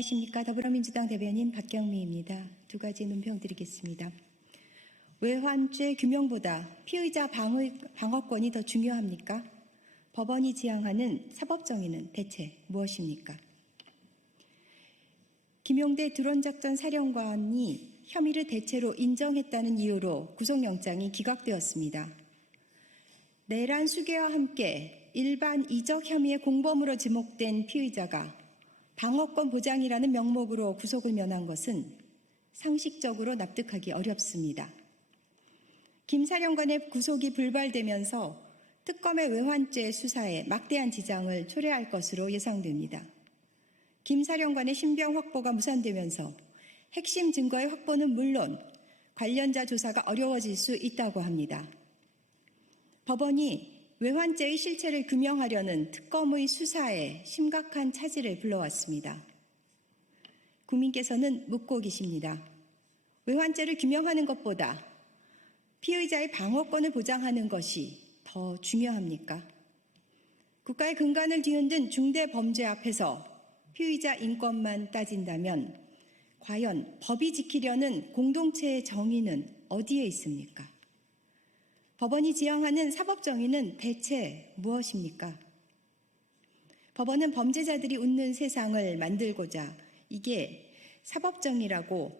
안녕하십니까. 더불어민주당 대변인 박경미입니다. 두 가지 논평 드리겠습니다. 외환죄 규명보다 피의자 방어권이 더 중요합니까? 법원이 지향하는 사법정의는 대체 무엇입니까? 김용대 드론작전 사령관이 혐의를 대체로 인정했다는 이유로 구속영장이 기각되었습니다. 내란 수괴와 함께 일반 이적 혐의의 공범으로 지목된 피의자가 방어권 보장이라는 명목으로 구속을 면한 것은 상식적으로 납득하기 어렵습니다. 김 사령관의 구속이 불발되면서 특검의 외환죄 수사에 막대한 지장을 초래할 것으로 예상됩니다. 김 사령관의 신병 확보가 무산되면서 핵심 증거의 확보는 물론 관련자 조사가 어려워질 수 있다고 합니다. 법원이 외환죄의 실체를 규명하려는 특검의 수사에 심각한 차질을 불러왔습니다. 국민께서는 묻고 계십니다. 외환죄를 규명하는 것보다 피의자의 방어권을 보장하는 것이 더 중요합니까? 국가의 근간을 뒤흔든 중대 범죄 앞에서 피의자 인권만 따진다면 과연 법이 지키려는 공동체의 정의는 어디에 있습니까? 법원이 지향하는 사법정의는 대체 무엇입니까? 법원은 범죄자들이 웃는 세상을 만들고자 이게 사법정의라고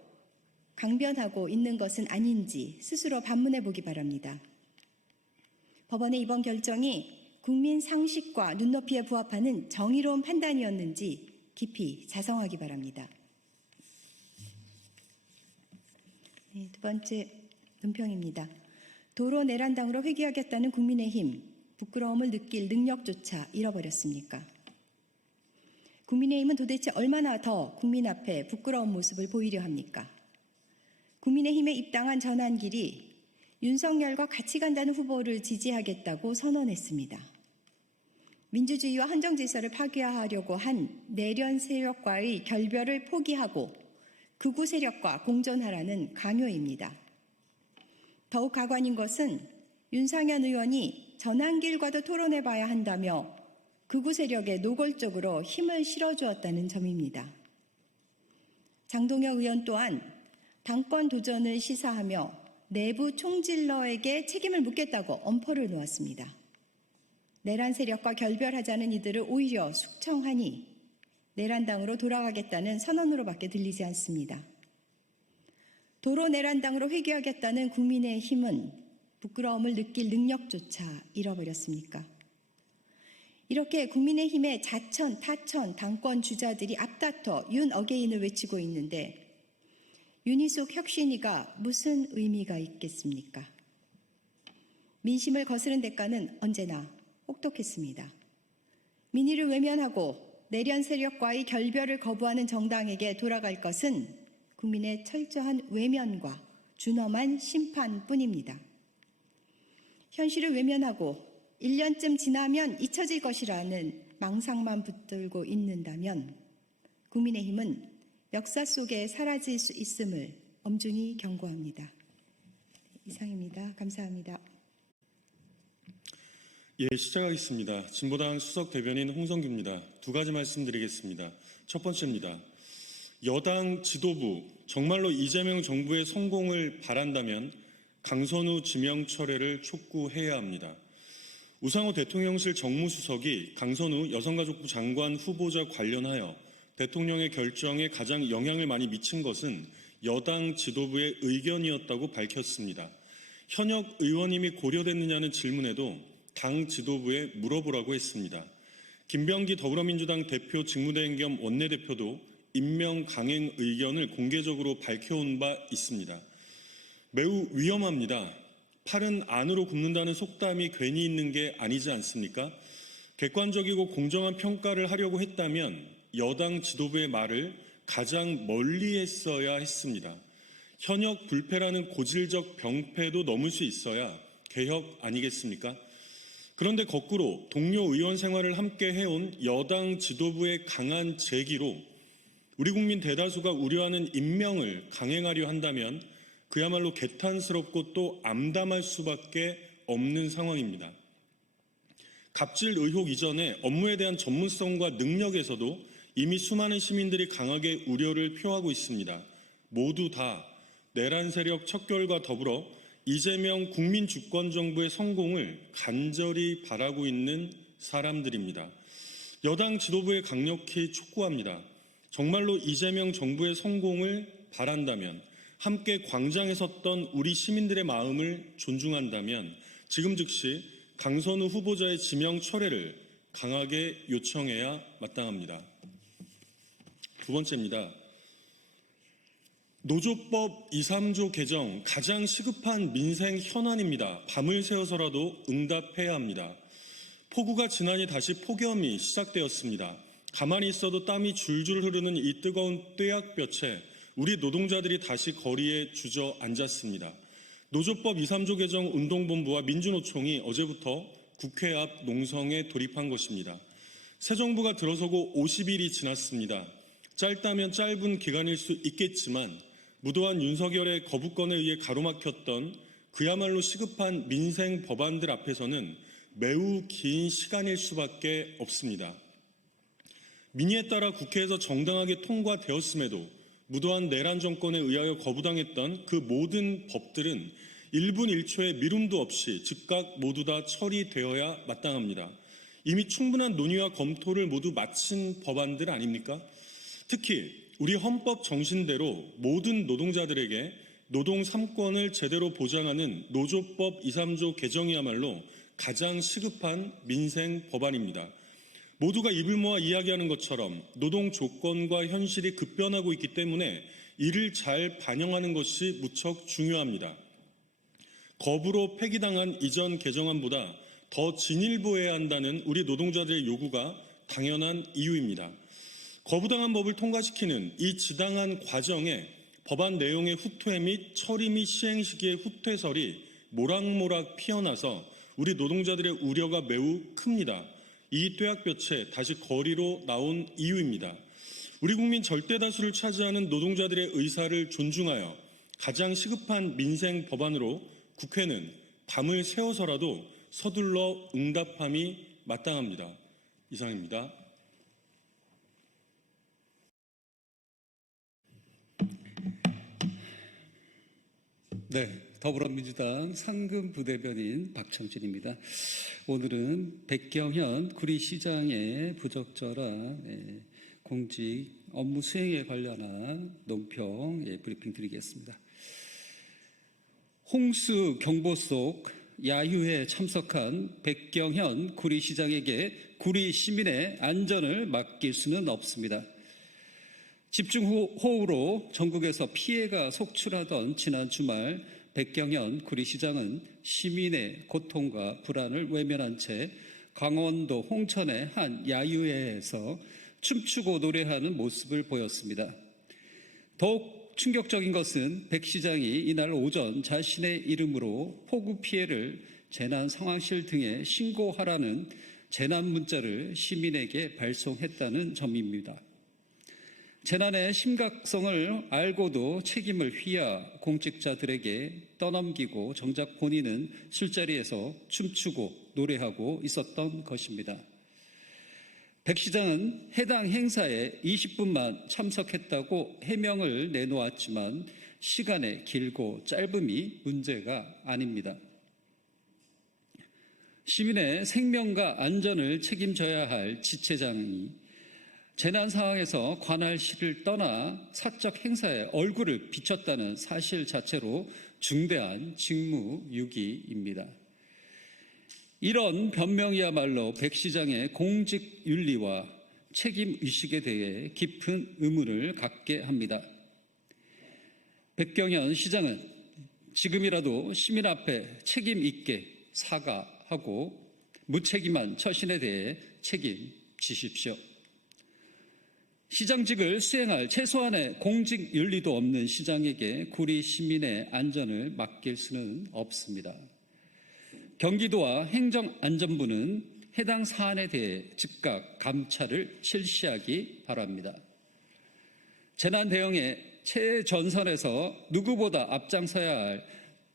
강변하고 있는 것은 아닌지 스스로 반문해 보기 바랍니다. 법원의 이번 결정이 국민 상식과 눈높이에 부합하는 정의로운 판단이었는지 깊이 자성하기 바랍니다. 두 번째 논평입니다. 도로 내란당으로 회귀하겠다는 국민의힘, 부끄러움을 느낄 능력조차 잃어버렸습니까? 국민의힘은 도대체 얼마나 더 국민 앞에 부끄러운 모습을 보이려 합니까? 국민의힘에 입당한 전환길이 윤석열과 같이 간다는 후보를 지지하겠다고 선언했습니다. 민주주의와 헌정질서를 파괴하려고 한 내련 세력과의 결별을 포기하고 극우 세력과 공존하라는 강요입니다. 더욱 가관인 것은 윤상현 의원이 전환길과도 토론해봐야 한다며 극우 세력에 노골적으로 힘을 실어주었다는 점입니다. 장동혁 의원 또한 당권 도전을 시사하며 내부 총질러에게 책임을 묻겠다고 엄포를 놓았습니다. 내란 세력과 결별하자는 이들을 오히려 숙청하니 내란당으로 돌아가겠다는 선언으로밖에 들리지 않습니다. 도로 내란당으로 회귀하겠다는 국민의힘은 부끄러움을 느낄 능력조차 잃어버렸습니까? 이렇게 국민의힘의 자천, 타천, 당권 주자들이 앞다퉈 윤 어게인을 외치고 있는데 윤희숙 혁신위가 무슨 의미가 있겠습니까? 민심을 거스른 대가는 언제나 혹독했습니다. 민의를 외면하고 내련 세력과의 결별을 거부하는 정당에게 돌아갈 것은 국민의 철저한 외면과 준엄한 심판뿐입니다. 현실을 외면하고 1년쯤 지나면 잊혀질 것이라는 망상만 붙들고 있는다면 국민의힘은 역사 속에 사라질 수 있음을 엄중히 경고합니다. 이상입니다. 감사합니다. 예, 시작하겠습니다. 진보당 수석 대변인 홍성규입니다. 두 가지 말씀드리겠습니다. 첫 번째입니다. 여당 지도부, 정말로 이재명 정부의 성공을 바란다면 강선우 지명 철회를 촉구해야 합니다. 우상호 대통령실 정무수석이 강선우 여성가족부 장관 후보자 관련하여 대통령의 결정에 가장 영향을 많이 미친 것은 여당 지도부의 의견이었다고 밝혔습니다. 현역 의원님이 고려됐느냐는 질문에도 당 지도부에 물어보라고 했습니다. 김병기 더불어민주당 대표 직무대행 겸 원내대표도 임명 강행 의견을 공개적으로 밝혀온 바 있습니다. 매우 위험합니다. 팔은 안으로 굽는다는 속담이 괜히 있는 게 아니지 않습니까? 객관적이고 공정한 평가를 하려고 했다면 여당 지도부의 말을 가장 멀리 했어야 했습니다. 현역 불패라는 고질적 병폐도 넘을 수 있어야 개혁 아니겠습니까? 그런데 거꾸로 동료 의원 생활을 함께 해온 여당 지도부의 강한 제기로 우리 국민 대다수가 우려하는 임명을 강행하려 한다면 그야말로 개탄스럽고 또 암담할 수밖에 없는 상황입니다. 갑질 의혹 이전에 업무에 대한 전문성과 능력에서도 이미 수많은 시민들이 강하게 우려를 표하고 있습니다. 모두 다 내란 세력 척결과 더불어 이재명 국민주권정부의 성공을 간절히 바라고 있는 사람들입니다. 여당 지도부에 강력히 촉구합니다. 정말로 이재명 정부의 성공을 바란다면, 함께 광장에 섰던 우리 시민들의 마음을 존중한다면 지금 즉시 강선우 후보자의 지명 철회를 강하게 요청해야 마땅합니다. 두 번째입니다. 노조법 2, 3조 개정, 가장 시급한 민생 현안입니다. 밤을 새워서라도 응답해야 합니다. 폭우가 지나니 다시 폭염이 시작되었습니다. 가만히 있어도 땀이 줄줄 흐르는 이 뜨거운 뙤약볕에 우리 노동자들이 다시 거리에 주저앉았습니다. 노조법 2, 3조 개정 운동본부와 민주노총이 어제부터 국회 앞 농성에 돌입한 것입니다. 새 정부가 들어서고 50일이 지났습니다. 짧다면 짧은 기간일 수 있겠지만 무도한 윤석열의 거부권에 의해 가로막혔던 그야말로 시급한 민생 법안들 앞에서는 매우 긴 시간일 수밖에 없습니다. 민의에 따라 국회에서 정당하게 통과되었음에도 무도한 내란 정권에 의하여 거부당했던 그 모든 법들은 1분 1초의 미룸도 없이 즉각 모두 다 처리되어야 마땅합니다. 이미 충분한 논의와 검토를 모두 마친 법안들 아닙니까? 특히 우리 헌법 정신대로 모든 노동자들에게 노동 3권을 제대로 보장하는 노조법 2, 3조 개정이야말로 가장 시급한 민생 법안입니다. 모두가 입을 모아 이야기하는 것처럼 노동 조건과 현실이 급변하고 있기 때문에 이를 잘 반영하는 것이 무척 중요합니다. 거부로 폐기당한 이전 개정안보다 더 진일보해야 한다는 우리 노동자들의 요구가 당연한 이유입니다. 거부당한 법을 통과시키는 이 지당한 과정에 법안 내용의 후퇴 및 처리 및 시행 시기의 후퇴설이 모락모락 피어나서 우리 노동자들의 우려가 매우 큽니다. 이 뙤약볕에 다시 거리로 나온 이유입니다. 우리 국민 절대 다수를 차지하는 노동자들의 의사를 존중하여 가장 시급한 민생 법안으로 국회는 밤을 새워서라도 서둘러 응답함이 마땅합니다. 이상입니다. 네, 더불어민주당 상금 부대변인 박창진입니다. 오늘은 백경현 구리시장의 부적절한 공직 업무 수행에 관련한 논평 브리핑 드리겠습니다. 홍수 경보 속 야유회에 참석한 백경현 구리시장에게 구리 시민의 안전을 맡길 수는 없습니다. 집중호우로 전국에서 피해가 속출하던 지난 주말 백경현 구리시장은 시민의 고통과 불안을 외면한 채 강원도 홍천의 한 야유회에서 춤추고 노래하는 모습을 보였습니다. 더욱 충격적인 것은 백 시장이 이날 오전 자신의 이름으로 폭우 피해를 재난상황실 등에 신고하라는 재난 문자를 시민에게 발송했다는 점입니다. 재난의 심각성을 알고도 책임을 휘하 공직자들에게 떠넘기고 정작 본인은 술자리에서 춤추고 노래하고 있었던 것입니다. 백 시장은 해당 행사에 20분만 참석했다고 해명을 내놓았지만 시간의 길고 짧음이 문제가 아닙니다. 시민의 생명과 안전을 책임져야 할 지체장이 재난 상황에서 관할실을 떠나 사적 행사에 얼굴을 비췄다는 사실 자체로 중대한 직무유기입니다. 이런 변명이야말로 백 시장의 공직윤리와 책임의식에 대해 깊은 의문을 갖게 합니다. 백경현 시장은 지금이라도 시민 앞에 책임 있게 사과하고 무책임한 처신에 대해 책임지십시오. 시장직을 수행할 최소한의 공직 윤리도 없는 시장에게 구리 시민의 안전을 맡길 수는 없습니다. 경기도와 행정안전부는 해당 사안에 대해 즉각 감찰을 실시하기 바랍니다. 재난 대응에 최전선에서 누구보다 앞장서야 할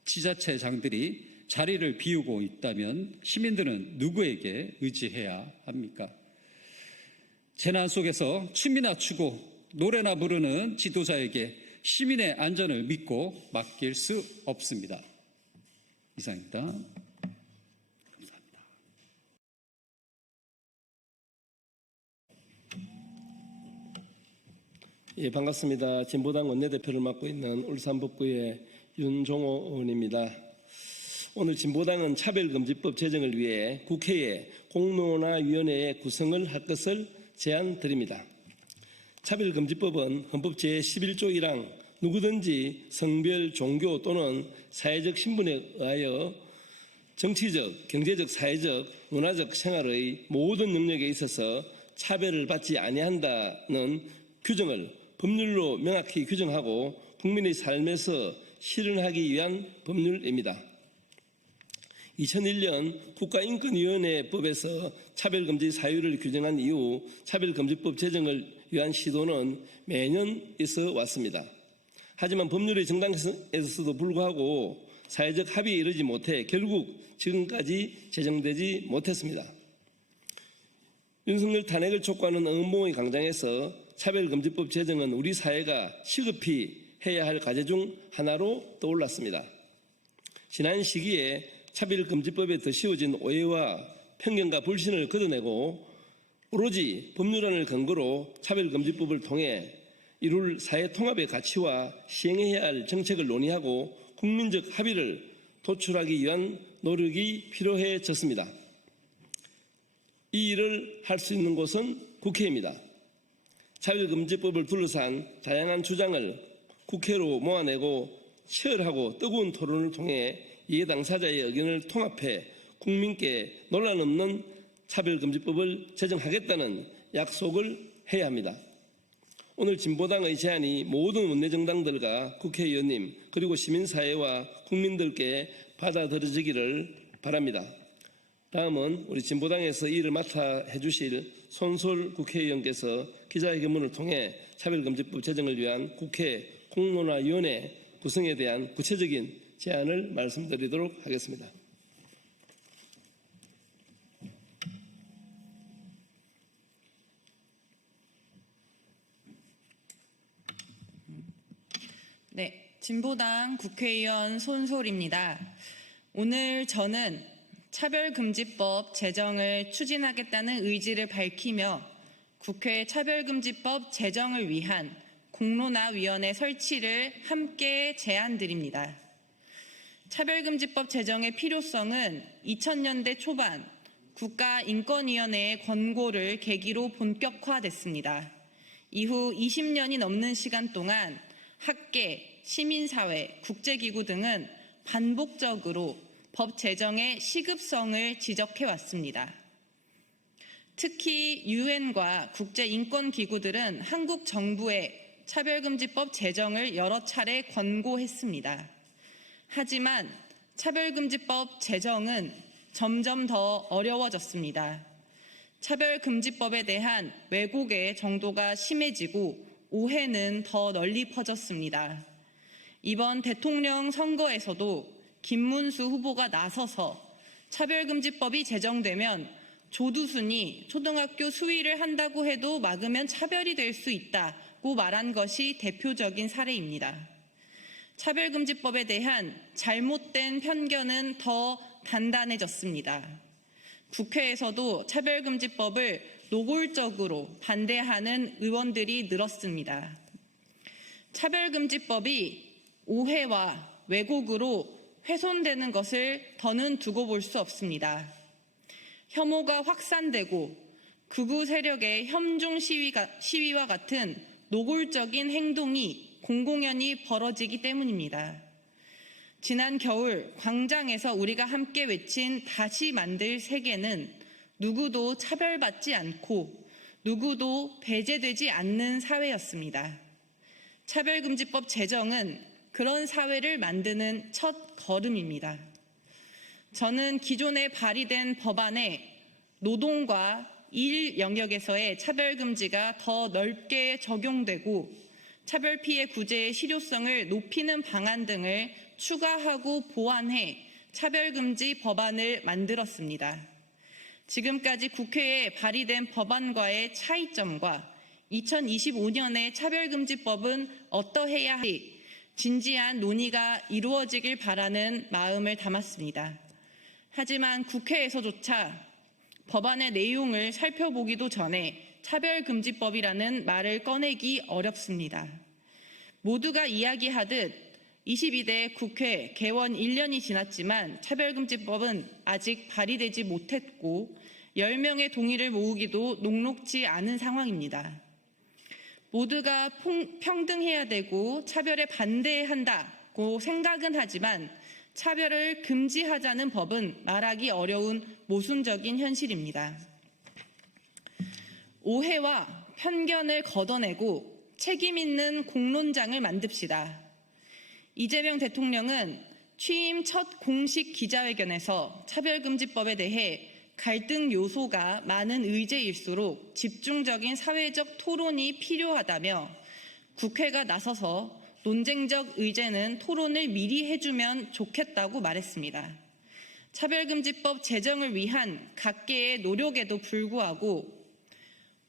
지자체장들이 자리를 비우고 있다면 시민들은 누구에게 의지해야 합니까? 재난 속에서 춤이나 추고 노래나 부르는 지도자에게 시민의 안전을 믿고 맡길 수 없습니다. 이상입니다. 감사합니다. 예, 반갑습니다. 진보당 원내대표를 맡고 있는 울산북구의 윤종호 의원입니다. 오늘 진보당은 차별금지법 제정을 위해 국회에 공론화위원회의 구성을 할 것을 제안드립니다. 차별금지법은 헌법 제11조 1항 누구든지 성별, 종교 또는 사회적 신분에 의하여 정치적, 경제적, 사회적, 문화적 생활의 모든 영역에 있어서 차별을 받지 아니한다는 규정을 법률로 명확히 규정하고 국민의 삶에서 실현하기 위한 법률입니다. 2001년 국가인권위원회법에서 차별금지 사유를 규정한 이후 차별금지법 제정을 위한 시도는 매년 있어 왔습니다. 하지만 법률의 정당성에서도 불구하고 사회적 합의에 이르지 못해 결국 지금까지 제정되지 못했습니다. 윤석열 탄핵을 촉구하는 응원봉의 광장에서 차별금지법 제정은 우리 사회가 시급히 해야 할 과제 중 하나로 떠올랐습니다. 지난 시기에 차별금지법에 더 씌워진 오해와 편견과 불신을 걷어내고 오로지 법률안을 근거로 차별금지법을 통해 이룰 사회 통합의 가치와 시행해야 할 정책을 논의하고 국민적 합의를 도출하기 위한 노력이 필요해졌습니다. 이 일을 할 수 있는 곳은 국회입니다. 차별금지법을 둘러싼 다양한 주장을 국회로 모아내고 치열하고 뜨거운 토론을 통해 이해 당사자의 의견을 통합해 국민께 논란 없는 차별금지법을 제정하겠다는 약속을 해야 합니다. 오늘 진보당의 제안이 모든 원내정당들과 국회의원님 그리고 시민사회와 국민들께 받아들여지기를 바랍니다. 다음은 우리 진보당에서 이 일을 맡아 해주실 손솔 국회의원께서 기자회견문을 통해 차별금지법 제정을 위한 국회 공론화위원회 구성에 대한 구체적인 제안을 말씀드리도록 하겠습니다. 네, 진보당 국회의원 손솔입니다. 오늘 저는 차별금지법 제정을 추진하겠다는 의지를 밝히며 국회 차별금지법 제정을 위한 공론화위원회 설치를 함께 제안드립니다. 차별금지법 제정의 필요성은 2000년대 초반 국가인권위원회의 권고를 계기로 본격화됐습니다. 이후 20년이 넘는 시간 동안 학계, 시민사회, 국제기구 등은 반복적으로 법 제정의 시급성을 지적해왔습니다. 특히 유엔과 국제인권기구들은 한국 정부에 차별금지법 제정을 여러 차례 권고했습니다. 하지만 차별금지법 제정은 점점 더 어려워졌습니다. 차별금지법에 대한 왜곡의 정도가 심해지고 오해는 더 널리 퍼졌습니다. 이번 대통령 선거에서도 김문수 후보가 나서서 차별금지법이 제정되면 조두순이 초등학교 수위를 한다고 해도 막으면 차별이 될 수 있다고 말한 것이 대표적인 사례입니다. 차별금지법에 대한 잘못된 편견은 더 단단해졌습니다. 국회에서도 차별금지법을 노골적으로 반대하는 의원들이 늘었습니다. 차별금지법이 오해와 왜곡으로 훼손되는 것을 더는 두고 볼 수 없습니다. 혐오가 확산되고 극우 세력의 혐중 시위와 같은 노골적인 행동이 공공연히 벌어지기 때문입니다. 지난 겨울 광장에서 우리가 함께 외친 다시 만들 세계는 누구도 차별받지 않고 누구도 배제되지 않는 사회였습니다. 차별금지법 제정은 그런 사회를 만드는 첫 걸음입니다. 저는 기존에 발의된 법안에 노동과 일 영역에서의 차별금지가 더 넓게 적용되고 차별 피해 구제의 실효성을 높이는 방안 등을 추가하고 보완해 차별금지 법안을 만들었습니다. 지금까지 국회에 발의된 법안과의 차이점과 2025년의 차별금지법은 어떠해야 할지 진지한 논의가 이루어지길 바라는 마음을 담았습니다. 하지만 국회에서조차 법안의 내용을 살펴보기도 전에 차별금지법이라는 말을 꺼내기 어렵습니다. 모두가 이야기하듯 22대 국회 개원 1년이 지났지만 차별금지법은 아직 발의되지 못했고 10명의 동의를 모으기도 녹록지 않은 상황입니다. 모두가 평등해야 되고 차별에 반대한다고 생각은 하지만 차별을 금지하자는 법은 말하기 어려운 모순적인 현실입니다. 오해와 편견을 걷어내고 책임 있는 공론장을 만듭시다. 이재명 대통령은 취임 첫 공식 기자회견에서 차별금지법에 대해 갈등 요소가 많은 의제일수록 집중적인 사회적 토론이 필요하다며 국회가 나서서 논쟁적 의제는 토론을 미리 해주면 좋겠다고 말했습니다. 차별금지법 제정을 위한 각계의 노력에도 불구하고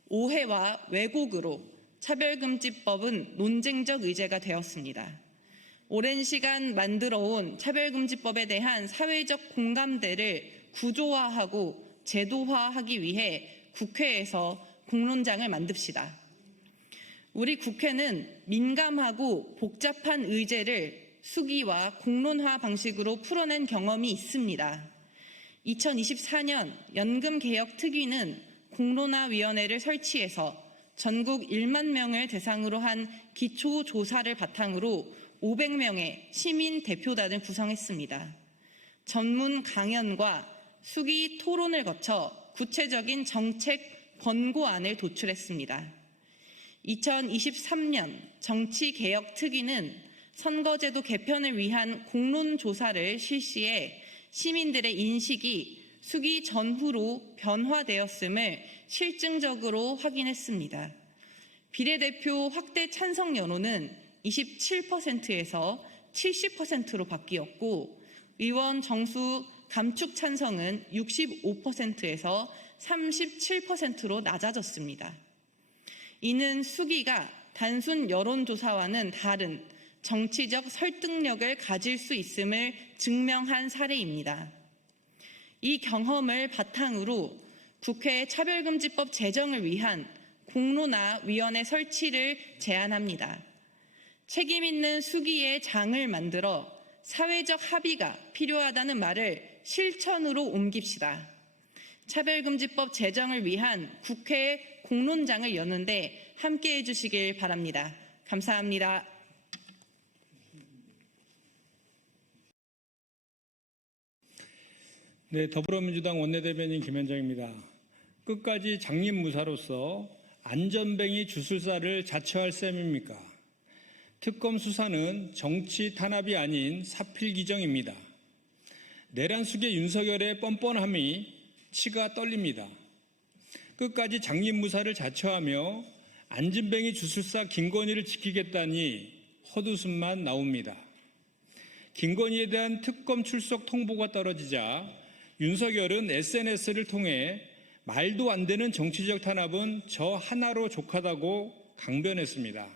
오해와 왜곡으로 차별금지법은 논쟁적 의제가 되었습니다. 오랜 시간 만들어온 차별금지법에 대한 사회적 공감대를 구조화하고 제도화하기 위해 국회에서 공론장을 만듭시다. 우리 국회는 민감하고 복잡한 의제를 수기와 공론화 방식으로 풀어낸 경험이 있습니다. 2024년 연금개혁특위는 공론화위원회를 설치해서 전국 1만 명을 대상으로 한 기초조사를 바탕으로 500명의 시민 대표단을 구성했습니다. 전문 강연과 수기 토론을 거쳐 구체적인 정책 권고안을 도출했습니다. 2023년 정치개혁특위는 선거제도 개편을 위한 공론조사를 실시해 시민들의 인식이 수기 전후로 변화되었음을 실증적으로 확인했습니다. 비례대표 확대 찬성 여론은 27%에서 70%로 바뀌었고 의원 정수 감축 찬성은 65%에서 37%로 낮아졌습니다. 이는 수기가 단순 여론조사와는 다른 정치적 설득력을 가질 수 있음을 증명한 사례입니다. 이 경험을 바탕으로 국회 차별금지법 제정을 위한 공론화위원회 설치를 제안합니다. 책임 있는 수기의 장을 만들어 사회적 합의가 필요하다는 말을 실천으로 옮깁시다. 차별금지법 제정을 위한 국회 공론장을 여는데 함께해 주시길 바랍니다. 감사합니다. 네, 더불어민주당 원내대변인 김현정입니다. 끝까지 장님무사로서 안전뱅이 주술사를 자처할 셈입니까? 특검 수사는 정치 탄압이 아닌 사필기정입니다. 내란 속의 윤석열의 뻔뻔함이 치가 떨립니다. 끝까지 장님무사를 자처하며 안전뱅이 주술사 김건희를 지키겠다니 헛웃음만 나옵니다. 김건희에 대한 특검 출석 통보가 떨어지자 윤석열은 SNS를 통해 말도 안 되는 정치적 탄압은 저 하나로 족하다고 강변했습니다.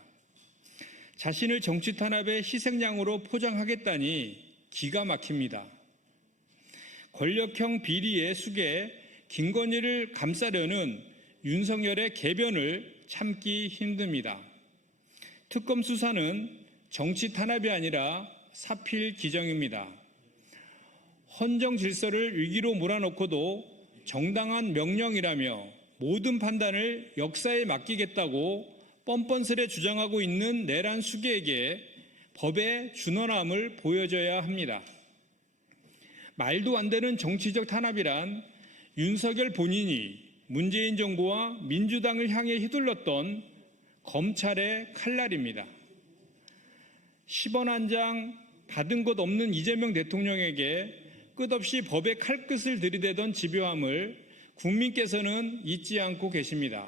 자신을 정치 탄압의 희생양으로 포장하겠다니 기가 막힙니다. 권력형 비리의 숙에 김건희를 감싸려는 윤석열의 개변을 참기 힘듭니다. 특검 수사는 정치 탄압이 아니라 사필 기정입니다. 헌정 질서를 위기로 몰아넣고도 정당한 명령이라며 모든 판단을 역사에 맡기겠다고 뻔뻔스레 주장하고 있는 내란 수계에게 법의 준엄함을 보여줘야 합니다. 말도 안 되는 정치적 탄압이란 윤석열 본인이 문재인 정부와 민주당을 향해 휘둘렀던 검찰의 칼날입니다. 10원 한 장 받은 것 없는 이재명 대통령에게 끝없이 법의 칼끝을 들이대던 집요함을 국민께서는 잊지 않고 계십니다.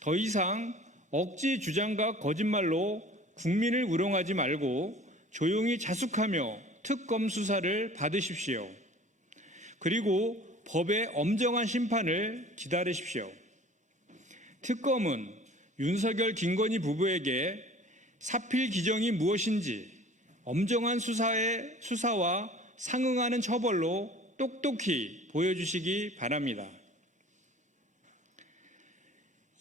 더 이상 억지 주장과 거짓말로 국민을 우롱하지 말고 조용히 자숙하며 특검 수사를 받으십시오. 그리고 법의 엄정한 심판을 기다리십시오. 특검은 윤석열, 김건희 부부에게 사필 기정이 무엇인지 엄정한 수사와 상응하는 처벌로 똑똑히 보여주시기 바랍니다.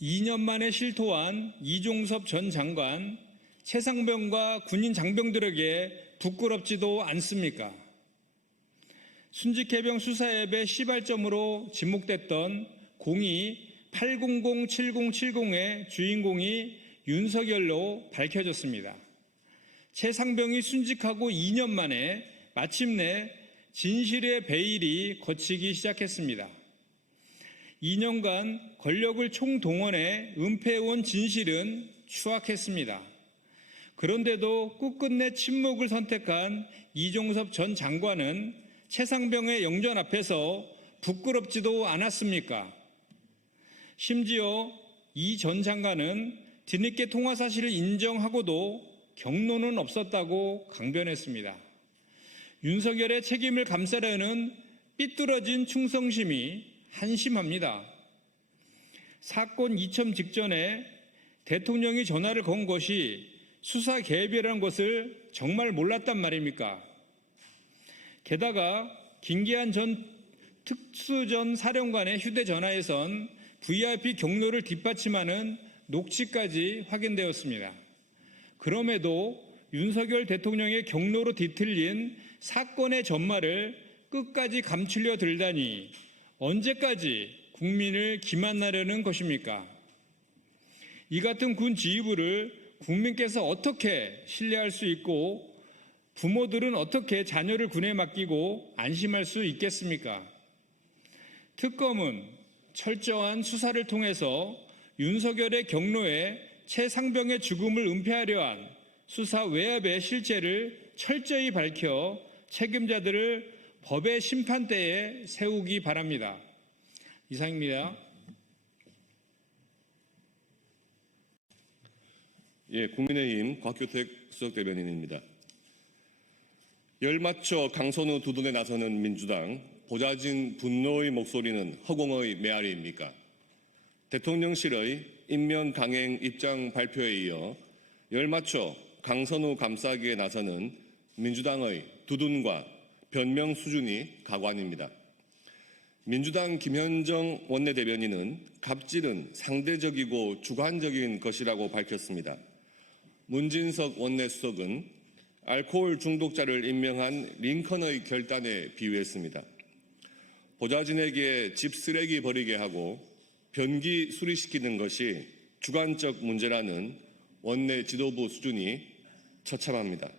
2년 만에 실토한 이종섭 전 장관, 최상병과 군인 장병들에게 부끄럽지도 않습니까? 순직해병 수사앱의 시발점으로 지목됐던 02-800-7070의 주인공이 윤석열로 밝혀졌습니다. 최상병이 순직하고 2년 만에 마침내 진실의 베일이 걷히기 시작했습니다. 2년간 권력을 총동원해 은폐해온 진실은 추악했습니다. 그런데도 끝끝내 침묵을 선택한 이종섭 전 장관은 최상병의 영전 앞에서 부끄럽지도 않았습니까? 심지어 이 전 장관은 뒤늦게 통화 사실을 인정하고도 경로는 없었다고 강변했습니다. 윤석열의 책임을 감싸려는 삐뚤어진 충성심이 한심합니다. 사건 이첨 직전에 대통령이 전화를 건 것이 수사 개입이라는 것을 정말 몰랐단 말입니까? 게다가 김기한 전 특수전 사령관의 휴대전화에선 VIP 경로를 뒷받침하는 녹취까지 확인되었습니다. 그럼에도 윤석열 대통령의 경로로 뒤틀린 사건의 전말을 끝까지 감추려 들다니 언제까지 국민을 기만하려는 것입니까? 이 같은 군 지휘부를 국민께서 어떻게 신뢰할 수 있고 부모들은 어떻게 자녀를 군에 맡기고 안심할 수 있겠습니까? 특검은 철저한 수사를 통해서 윤석열의 경로에 최상병의 죽음을 은폐하려 한 수사 외압의 실체를 철저히 밝혀 책임자들을 법의 심판대에 세우기 바랍니다. 이상입니다. 국민의힘 곽규택 수석대변인입니다. 열맞춰 강선우 두둔에 나서는 민주당, 보좌진 분노의 목소리는 허공의 메아리입니까? 대통령실의 인면 강행 입장 발표에 이어 열맞춰 강선우 감싸기에 나서는 민주당의 두둔과 변명 수준이 가관입니다. 민주당 김현정 원내대변인은 갑질은 상대적이고 주관적인 것이라고 밝혔습니다. 문진석 원내수석은 알코올 중독자를 임명한 링컨의 결단에 비유했습니다. 보좌진에게 집 쓰레기 버리게 하고 변기 수리시키는 것이 주관적 문제라는 원내 지도부 수준이 처참합니다.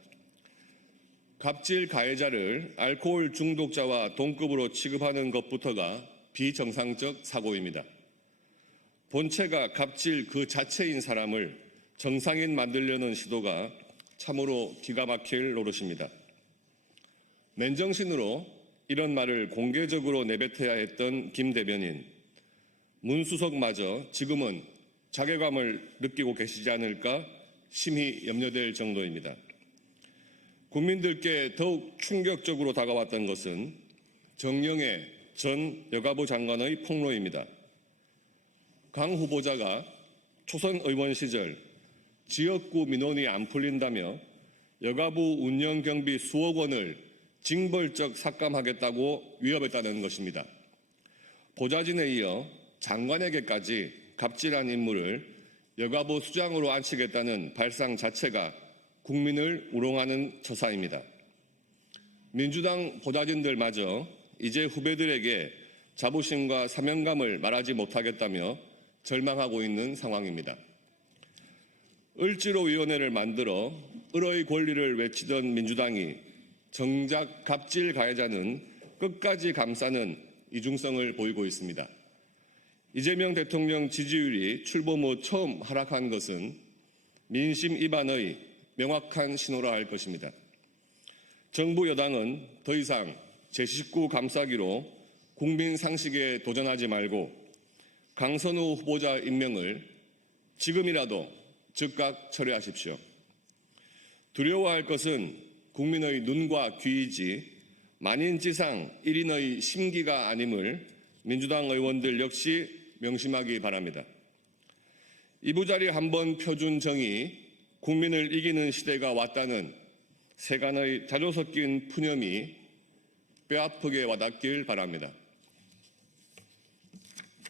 갑질 가해자를 알코올 중독자와 동급으로 취급하는 것부터가 비정상적 사고입니다. 본체가 갑질 그 자체인 사람을 정상인 만들려는 시도가 참으로 기가 막힐 노릇입니다. 맨정신으로 이런 말을 공개적으로 내뱉어야 했던 김 대변인, 문 수석마저 지금은 자괴감을 느끼고 계시지 않을까 심히 염려될 정도입니다. 국민들께 더욱 충격적으로 다가왔던 것은 정영애 전 여가부 장관의 폭로입니다. 강 후보자가 초선 의원 시절 지역구 민원이 안 풀린다며 여가부 운영 경비 수억 원을 징벌적 삭감하겠다고 위협했다는 것입니다. 보좌진에 이어 장관에게까지 갑질한 인물을 여가부 수장으로 앉히겠다는 발상 자체가 국민을 우롱하는 처사입니다. 민주당 보좌진들마저 이제 후배들에게 자부심과 사명감을 말하지 못하겠다며 절망하고 있는 상황입니다. 을지로위원회를 만들어 을의 권리를 외치던 민주당이 정작 갑질 가해자는 끝까지 감싸는 이중성을 보이고 있습니다. 이재명 대통령 지지율이 출범 후 처음 하락한 것은 민심 이반의 명확한 신호라 할 것입니다. 정부 여당은 더 이상 제19 감싸기로 국민 상식에 도전하지 말고 강선우 후보자 임명을 지금이라도 즉각 철회하십시오. 두려워할 것은 국민의 눈과 귀이지 만인지상 1인의 심기가 아님을 민주당 의원들 역시 명심하기 바랍니다. 이부자리 한번 펴준 정의, 국민을 이기는 시대가 왔다는 세간의 자조 섞인 푸념이 뼈아프게 와닿길 바랍니다.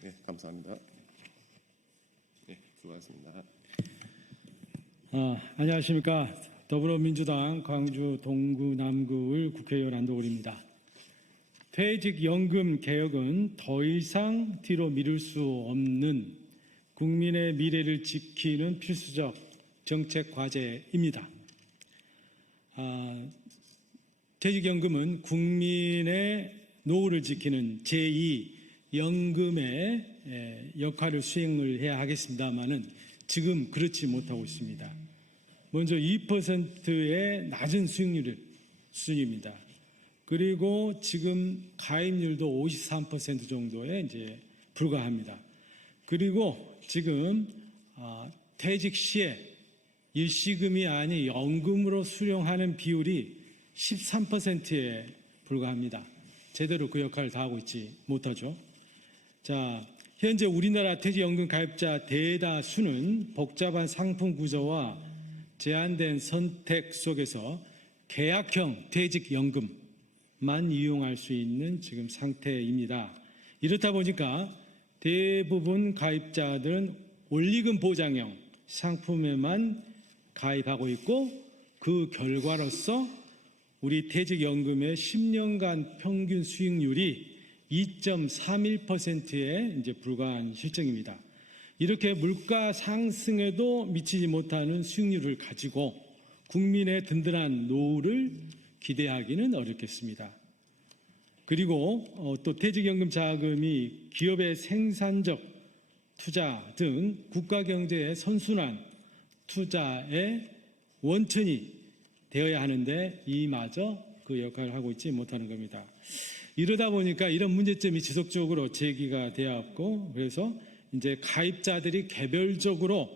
네, 감사합니다. 네, 수고하셨습니다. 안녕하십니까. 더불어민주당 광주 동구 남구을 국회의원 안도울입니다. 퇴직연금 개혁은 더 이상 뒤로 미룰 수 없는 국민의 미래를 지키는 필수적 정책 과제입니다. 퇴직연금은 국민의 노후를 지키는 제2연금의 역할을 수행을 해야 하겠습니다마는 지금 그렇지 못하고 있습니다. 먼저 2%의 낮은 수익률입니다. 그리고 지금 가입률도 53% 정도에 이제 불과합니다. 그리고 지금 퇴직 시에 일시금이 아닌 연금으로 수령하는 비율이 13%에 불과합니다. 제대로 그 역할을 다하고 있지 못하죠. 자, 현재 우리나라 퇴직연금 가입자 대다수는 복잡한 상품 구조와 제한된 선택 속에서 계약형 퇴직연금만 이용할 수 있는 지금 상태입니다. 이렇다 보니까 대부분 가입자들은 원리금 보장형 상품에만 가입하고 있고, 그 결과로서 우리 퇴직연금의 10년간 평균 수익률이 2.31%에 이제 불과한 실정입니다. 이렇게 물가 상승에도 미치지 못하는 수익률을 가지고 국민의 든든한 노후를 기대하기는 어렵겠습니다. 그리고 또 퇴직연금 자금이 기업의 생산적 투자 등 국가 경제의 선순환 투자의 원천이 되어야 하는데 이마저 그 역할을 하고 있지 못하는 겁니다. 이러다 보니까 이런 문제점이 지속적으로 제기가 되었고, 그래서 이제 가입자들이 개별적으로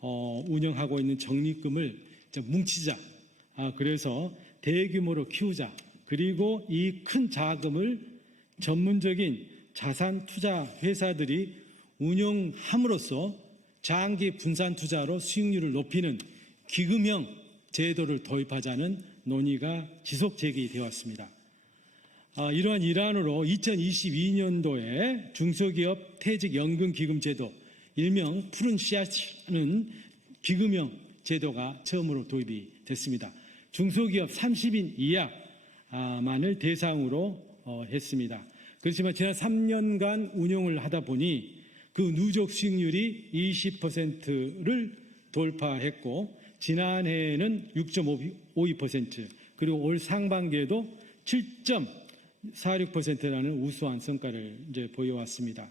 운영하고 있는 적립금을 뭉치자. 그래서 대규모로 키우자. 그리고 이 큰 자금을 전문적인 자산 투자 회사들이 운영함으로써 장기 분산 투자로 수익률을 높이는 기금형 제도를 도입하자는 논의가 지속 제기되어 왔습니다. 이러한 일환으로 2022년도에 중소기업 퇴직연금기금제도, 일명 푸른 씨앗이라는 기금형 제도가 처음으로 도입이 됐습니다. 중소기업 30인 이하만을 대상으로 했습니다. 그렇지만 지난 3년간 운영을 하다 보니 그 누적 수익률이 20%를 돌파했고, 지난해에는 6.52%, 그리고 올 상반기에도 7.46%라는 우수한 성과를 이제 보여왔습니다.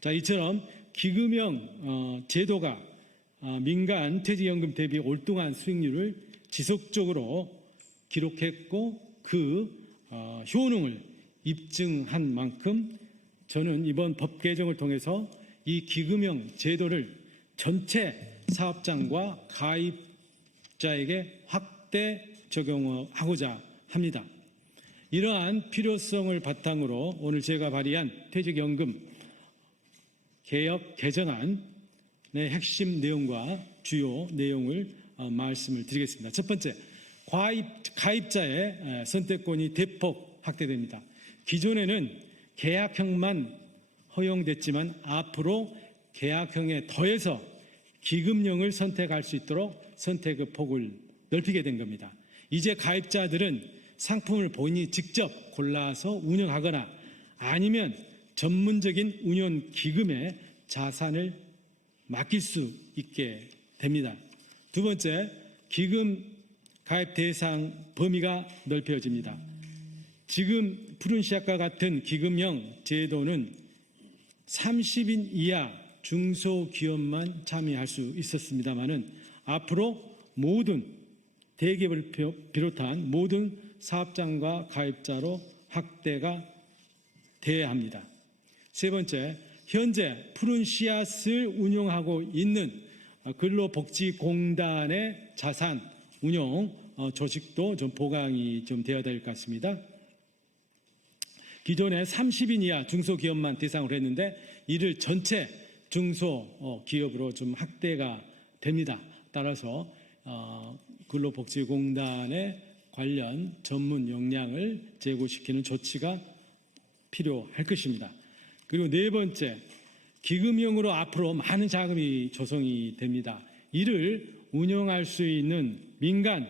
자, 이처럼 기금형 제도가 민간 퇴직연금 대비 올 동안 수익률을 지속적으로 기록했고, 그 효능을 입증한 만큼 저는 이번 법 개정을 통해서 이 기금형 제도를 전체 사업장과 가입자에게 확대 적용하고자 합니다. 이러한 필요성을 바탕으로 오늘 제가 발의한 퇴직연금 개혁 개정안의 핵심 내용과 주요 내용을 말씀을 드리겠습니다. 첫 번째, 가입자의 선택권이 대폭 확대됩니다. 기존에는 계약형만 허용됐지만 앞으로 계약형에 더해서 기금형을 선택할 수 있도록 선택의 폭을 넓히게 된 겁니다. 이제 가입자들은 상품을 본인이 직접 골라서 운영하거나 아니면 전문적인 운용 기금에 자산을 맡길 수 있게 됩니다. 두 번째, 기금 가입 대상 범위가 넓혀집니다. 지금 푸른 씨앗과 같은 기금형 제도는 30인 이하 중소기업만 참여할 수 있었습니다마는 앞으로 모든 대기업을 비롯한 모든 사업장과 가입자로 확대가 돼야 합니다. 세 번째, 현재 푸른 씨앗을 운영하고 있는 근로복지공단의 자산 운용 조직도 좀 보강이 좀 되어야 될 것 같습니다. 기존에 30인 이하 중소기업만 대상으로 했는데 이를 전체 중소기업으로 좀 확대가 됩니다. 따라서 근로복지공단의 관련 전문 역량을 제고시키는 조치가 필요할 것입니다. 그리고 네 번째, 기금형으로 앞으로 많은 자금이 조성이 됩니다. 이를 운영할 수 있는 민간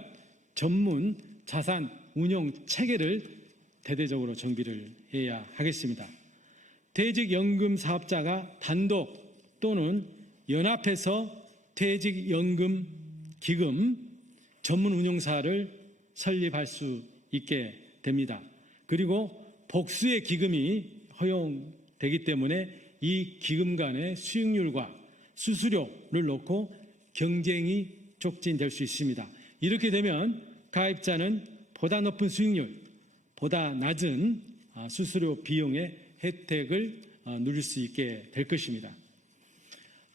전문 자산 운용 체계를 대대적으로 정비를 해야 하겠습니다. 퇴직연금 사업자가 단독 또는 연합해서 퇴직연금 기금 전문 운용사를 설립할 수 있게 됩니다. 그리고 복수의 기금이 허용되기 때문에 이 기금 간의 수익률과 수수료를 놓고 경쟁이 촉진될 수 있습니다. 이렇게 되면 가입자는 보다 높은 수익률, 보다 낮은 수수료 비용의 혜택을 누릴 수 있게 될 것입니다.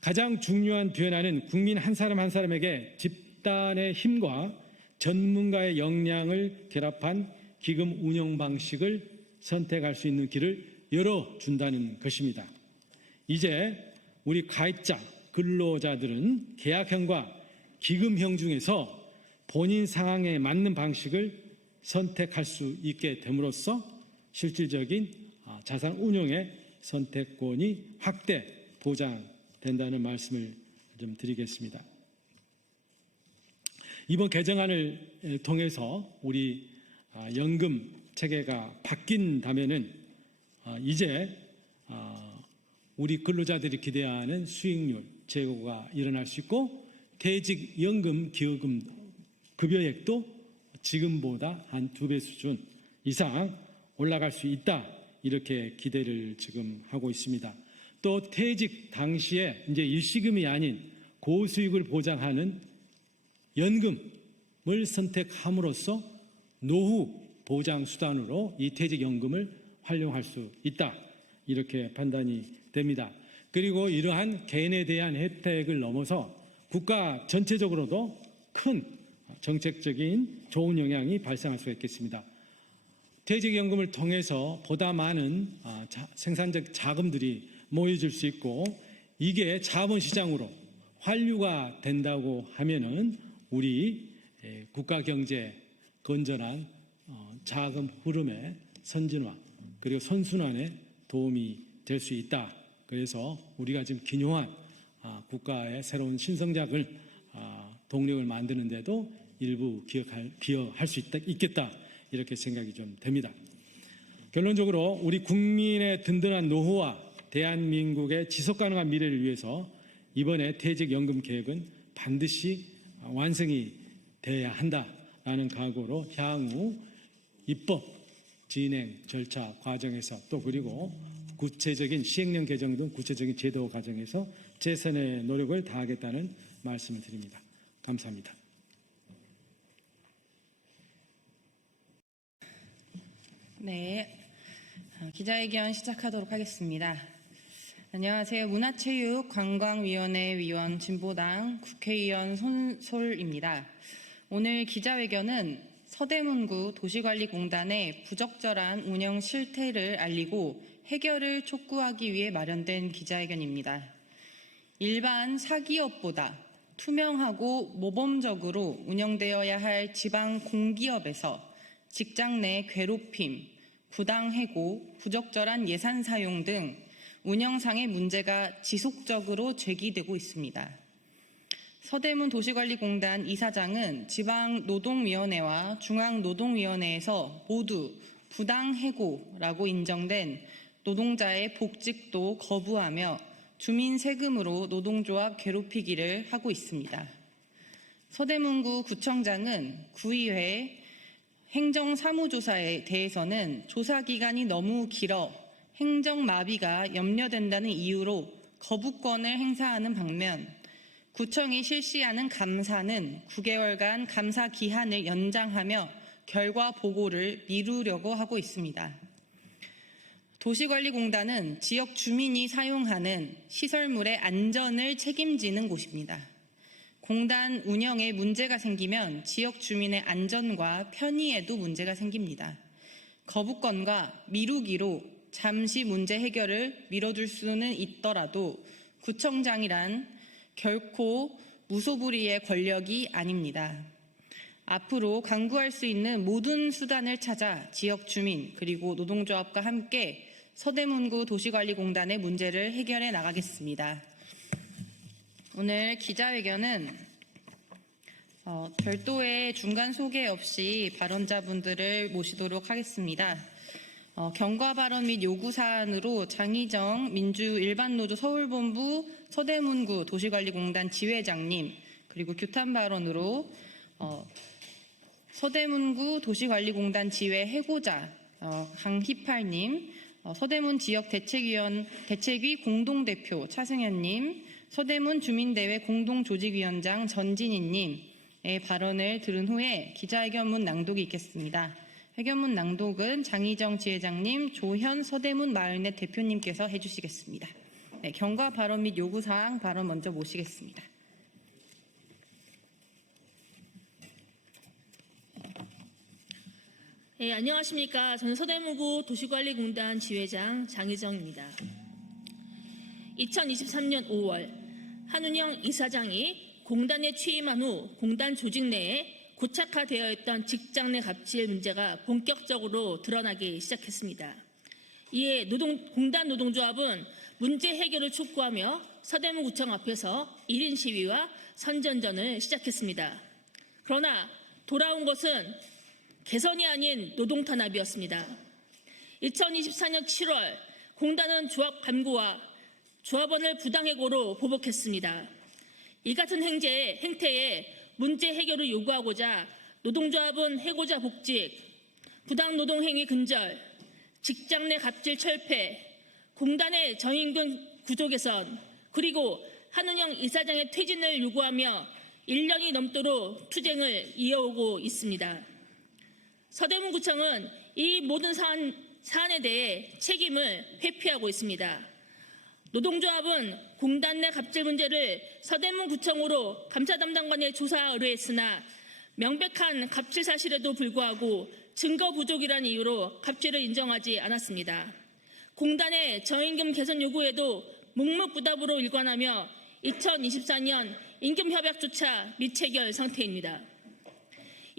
가장 중요한 변화는 국민 한 사람 한 사람에게 집단의 힘과 전문가의 역량을 결합한 기금 운영 방식을 선택할 수 있는 길을 열어준다는 것입니다. 이제 우리 가입자, 근로자들은 계약형과 기금형 중에서 본인 상황에 맞는 방식을 선택할 수 있게 됨으로써 실질적인 자산 운용의 선택권이 확대 보장된다는 말씀을 좀 드리겠습니다. 이번 개정안을 통해서 우리 연금 체계가 바뀐다면은 이제 우리 근로자들이 기대하는 수익률 제고가 일어날 수 있고 퇴직연금 기여금 급여액도 지금보다 한 2배 수준 이상 올라갈 수 있다, 이렇게 기대를 지금 하고 있습니다. 또 퇴직 당시에 이제 일시금이 아닌 고수익을 보장하는 연금을 선택함으로써 노후 보장 수단으로 이 퇴직연금을 활용할 수 있다, 이렇게 판단이 됩니다. 그리고 이러한 개인에 대한 혜택을 넘어서 국가 전체적으로도 큰 정책적인 좋은 영향이 발생할 수가 있겠습니다. 퇴직연금을 통해서 보다 많은 생산적 자금들이 모여질 수 있고 이게 자본시장으로 환류가 된다고 하면은 우리 국가 경제 건전한 자금 흐름의 선진화 그리고 선순환에 도움이 될 수 있다. 그래서 우리가 지금 기묘한 국가의 새로운 신성장을 동력을 만드는 데도 일부 기여할 수 있겠다, 이렇게 생각이 좀 됩니다. 결론적으로 우리 국민의 든든한 노후와 대한민국의 지속가능한 미래를 위해서 이번에 퇴직연금 계획은 반드시 완성이 돼야 한다라는 각오로 향후 입법 진행 절차 과정에서 또 그리고 구체적인 시행령 개정 등 구체적인 제도 과정에서 최선의 노력을 다하겠다는 말씀을 드립니다. 감사합니다. 네, 기자회견 시작하도록 하겠습니다. 안녕하세요. 문화체육관광위원회 위원 진보당 국회의원 손솔입니다. 오늘 기자회견은 서대문구 도시관리공단의 부적절한 운영 실태를 알리고 해결을 촉구하기 위해 마련된 기자회견입니다. 일반 사기업보다 투명하고 모범적으로 운영되어야 할 지방 공기업에서 직장 내 괴롭힘, 부당해고, 부적절한 예산 사용 등 운영상의 문제가 지속적으로 제기되고 있습니다. 서대문 도시관리공단 이사장은 지방노동위원회와 중앙노동위원회에서 모두 부당해고라고 인정된 노동자의 복직도 거부하며 주민 세금으로 노동조합 괴롭히기를 하고 있습니다. 서대문구 구청장은 구의회 행정사무조사에 대해서는 조사기간이 너무 길어 행정마비가 염려된다는 이유로 거부권을 행사하는 반면 구청이 실시하는 감사는 9개월간 감사 기한을 연장하며 결과 보고를 미루려고 하고 있습니다. 도시관리공단은 지역 주민이 사용하는 시설물의 안전을 책임지는 곳입니다. 공단 운영에 문제가 생기면 지역 주민의 안전과 편의에도 문제가 생깁니다. 거부권과 미루기로 잠시 문제 해결을 미뤄둘 수는 있더라도 구청장이란 결코 무소불위의 권력이 아닙니다. 앞으로 강구할 수 있는 모든 수단을 찾아 지역 주민 그리고 노동조합과 함께 서대문구 도시관리공단의 문제를 해결해 나가겠습니다. 오늘 기자회견은 별도의 중간 소개 없이 발언자분들을 모시도록 하겠습니다. 경과 발언 및 요구 사안으로 장희정 민주일반노조 서울본부 서대문구 도시관리공단 지회장님, 그리고 규탄 발언으로 서대문구 도시관리공단 지회 해고자 강희팔님, 서대문 지역 대책위 공동대표 차승현님, 서대문 주민대회 공동조직위원장 전진희님의 발언을 들은 후에 기자회견문 낭독이 있겠습니다. 회견문 낭독은 장희정 지회장님, 조현 서대문 마을넷 대표님께서 해주시겠습니다. 네, 경과 발언 및 요구사항 발언 먼저 모시겠습니다. 네, 안녕하십니까. 저는 서대문구 도시관리공단 지회장 장희정입니다. 2023년 5월 한운영 이사장이 공단에 취임한 후 공단 조직 내에 고착화되어 있던 직장 내 갑질 문제가 본격적으로 드러나기 시작했습니다. 이에 공단 노동조합은 문제 해결을 촉구하며 서대문구청 앞에서 1인 시위와 선전전을 시작했습니다. 그러나 돌아온 것은 개선이 아닌 노동 탄압이었습니다. 2024년 7월 공단은 조합 간부와 조합원을 부당해고로 보복했습니다. 이 같은 행태에 문제 해결을 요구하고자 노동조합은 해고자 복직, 부당노동행위 근절, 직장 내 갑질 철폐, 공단의 저임금 구조 개선, 그리고 한운영 이사장의 퇴진을 요구하며 1년이 넘도록 투쟁을 이어오고 있습니다. 서대문구청은 이 모든 사안에 대해 책임을 회피하고 있습니다. 노동조합은 공단 내 갑질 문제를 서대문구청으로 감사 담당관에 조사 의뢰했으나 명백한 갑질 사실에도 불구하고 증거 부족이라는 이유로 갑질을 인정하지 않았습니다. 공단의 저임금 개선 요구에도 묵묵부답으로 일관하며 2024년 임금협약조차 미체결 상태입니다.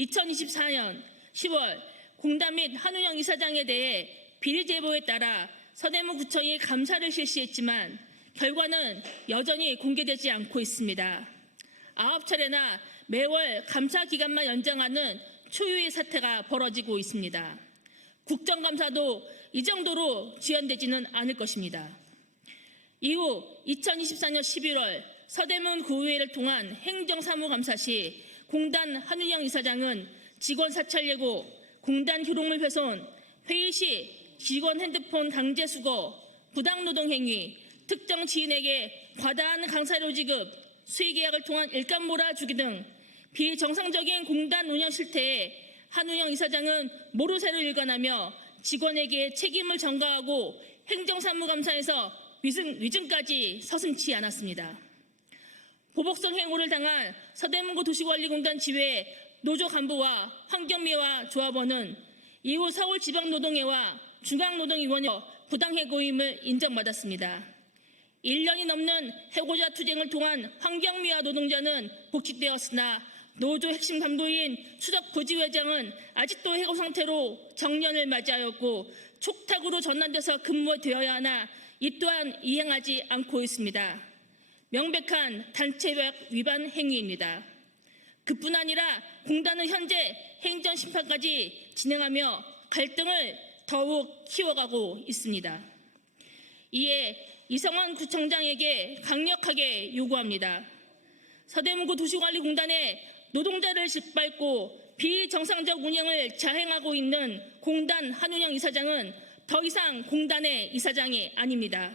2024년 10월 공단 및 한운영 이사장에 대해 비리 제보에 따라 서대문구청이 감사를 실시했지만 결과는 여전히 공개되지 않고 있습니다. 9차례나 매월 감사 기간만 연장하는 초유의 사태가 벌어지고 있습니다. 국정감사도 이 정도로 지연되지는 않을 것입니다. 이후 2024년 11월 서대문 구의회를 통한 행정사무감사 시 공단 한운영 이사장은 직원 사찰 예고, 공단 기록물 훼손, 회의 시 직원 핸드폰 강제 수거, 부당노동 행위, 특정 지인에게 과다한 강사료 지급, 수의계약을 통한 일감 몰아주기 등 비정상적인 공단 운영 실태에 한운영 이사장은 모르쇠로 일관하며 직원에게 책임을 전가하고 행정사무감사에서 위증까지 서슴지 않았습니다. 보복성 행위를 당한 서대문구 도시관리공단 지회 노조 간부와 환경미화 조합원은 이후 서울지방노동회와 중앙노동위원회 부당해고임을 인정받았습니다. 1년이 넘는 해고자 투쟁을 통한 환경미화 노동자는 복직되었으나 노조 핵심 간부인 수석 부지회장은 아직도 해고 상태로 정년을 맞이하였고 촉탁으로 전환돼서 근무되어야 하나 이 또한 이행하지 않고 있습니다. 명백한 단체협약 위반 행위입니다. 그뿐 아니라 공단은 현재 행정심판까지 진행하며 갈등을 더욱 키워가고 있습니다. 이에 이성환 구청장에게 강력하게 요구합니다. 서대문구 도시관리공단에 노동자를 짓밟고 비정상적 운영을 자행하고 있는 공단 한운영 이사장은 더 이상 공단의 이사장이 아닙니다.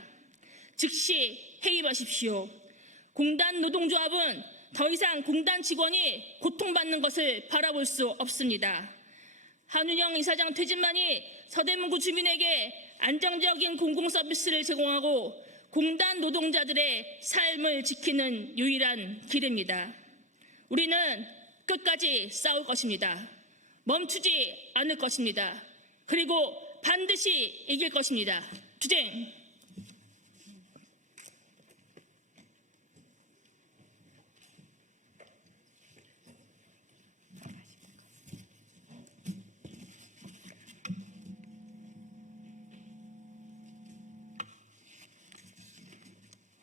즉시 해임하십시오. 공단 노동조합은 더 이상 공단 직원이 고통받는 것을 바라볼 수 없습니다. 한운영 이사장 퇴진만이 서대문구 주민에게 안정적인 공공서비스를 제공하고 공단 노동자들의 삶을 지키는 유일한 길입니다. 우리는 끝까지 싸울 것입니다. 멈추지 않을 것입니다. 그리고 반드시 이길 것입니다. 투쟁!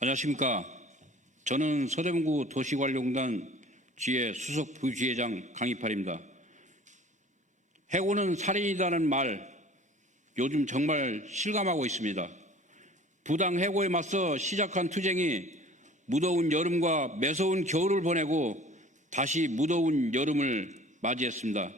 안녕하십니까. 저는 서대문구 도시관리공단 지회 수석 부지회장 강희팔입니다. 해고는 살인이라는 말 요즘 정말 실감하고 있습니다. 부당 해고에 맞서 시작한 투쟁이 무더운 여름과 매서운 겨울을 보내고 다시 무더운 여름을 맞이했습니다.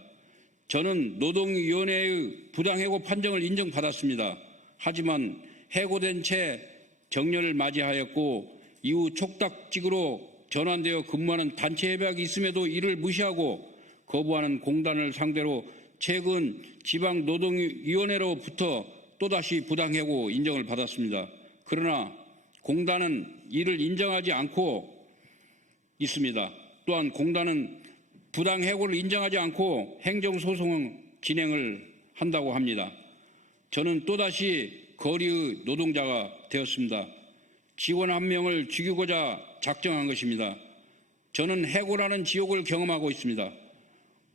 저는 노동위원회의 부당 해고 판정을 인정받았습니다. 하지만 해고된 채 정년을 맞이하였고 이후 촉탁직으로 전환되어 근무하는 단체 협약이 있음에도 이를 무시하고 거부하는 공단을 상대로 최근 지방노동위원회로부터 또다시 부당해고 인정을 받았습니다. 그러나 공단은 이를 인정하지 않고 있습니다. 또한 공단은 부당해고를 인정하지 않고 행정소송 진행을 한다고 합니다. 저는 또다시 거리의 노동자가 되었습니다. 직원 한 명을 죽이고자 작정한 것입니다. 저는 해고라는 지옥을 경험하고 있습니다.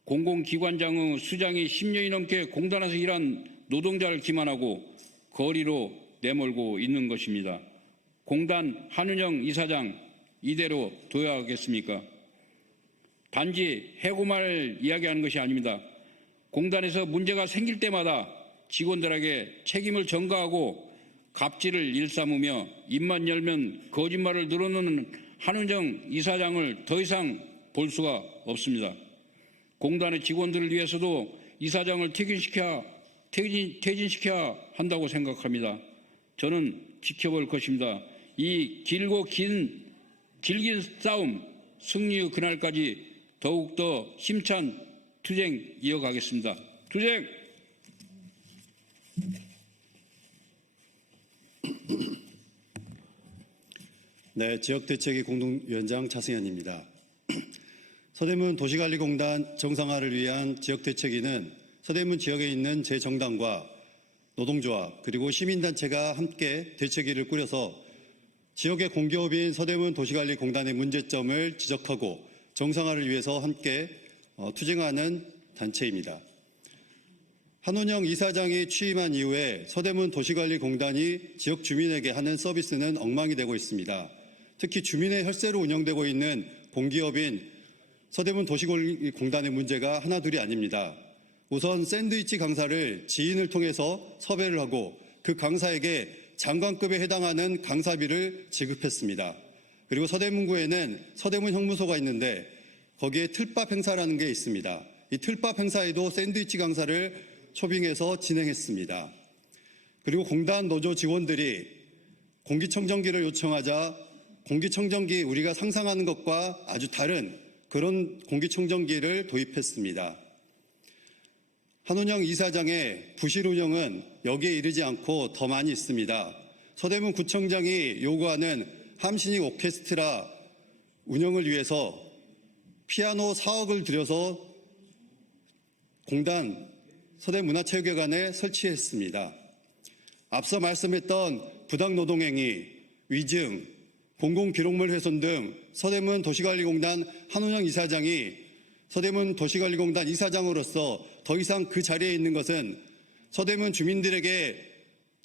공공기관장의 수장이 10년이 넘게 공단에서 일한 노동자를 기만하고 거리로 내몰고 있는 것입니다. 공단 한은영 이사장 이대로 둬야겠습니까? 단지 해고만을 이야기하는 것이 아닙니다. 공단에서 문제가 생길 때마다 직원들에게 책임을 전가하고 갑질을 일삼으며 입만 열면 거짓말을 늘어놓는 한은정 이사장을 더 이상 볼 수가 없습니다. 공단의 직원들을 위해서도 이사장을 퇴진시켜야 한다고 생각합니다. 저는 지켜볼 것입니다. 이 길긴 싸움 승리의 그날까지 더욱더 힘찬 투쟁 이어가겠습니다. 투쟁! 네, 지역대책위 공동위원장 차승현입니다. 서대문 도시관리공단 정상화를 위한 지역대책위는 서대문 지역에 있는 제 정당과 노동조합 그리고 시민단체가 함께 대책위를 꾸려서 지역의 공기업인 서대문 도시관리공단의 문제점을 지적하고 정상화를 위해서 함께 투쟁하는 단체입니다. 한은영 이사장이 취임한 이후에 서대문 도시관리공단이 지역 주민에게 하는 서비스는 엉망이 되고 있습니다. 특히 주민의 혈세로 운영되고 있는 공기업인 서대문 도시관리공단의 문제가 하나둘이 아닙니다. 우선 샌드위치 강사를 지인을 통해서 섭외를 하고 그 강사에게 장관급에 해당하는 강사비를 지급했습니다. 그리고 서대문구에는 서대문 형무소가 있는데 거기에 틀밥 행사라는 게 있습니다. 이 틀밥 행사에도 샌드위치 강사를 초빙해서 진행했습니다. 그리고 공단 노조 직원들이 공기청정기를 요청하자 공기청정기 우리가 상상하는 것과 아주 다른 그런 공기청정기를 도입했습니다. 한은영 이사장의 부실 운영은 여기에 이르지 않고 더 많이 있습니다. 서대문 구청장이 요구하는 함신이 오케스트라 운영을 위해서 피아노 4억을 들여서 공단 서대문화체육회관에 설치했습니다. 앞서 말씀했던 부당노동행위, 위증, 공공기록물 훼손 등 서대문 도시관리공단 한은영 이사장이 서대문 도시관리공단 이사장으로서 더 이상 그 자리에 있는 것은 서대문 주민들에게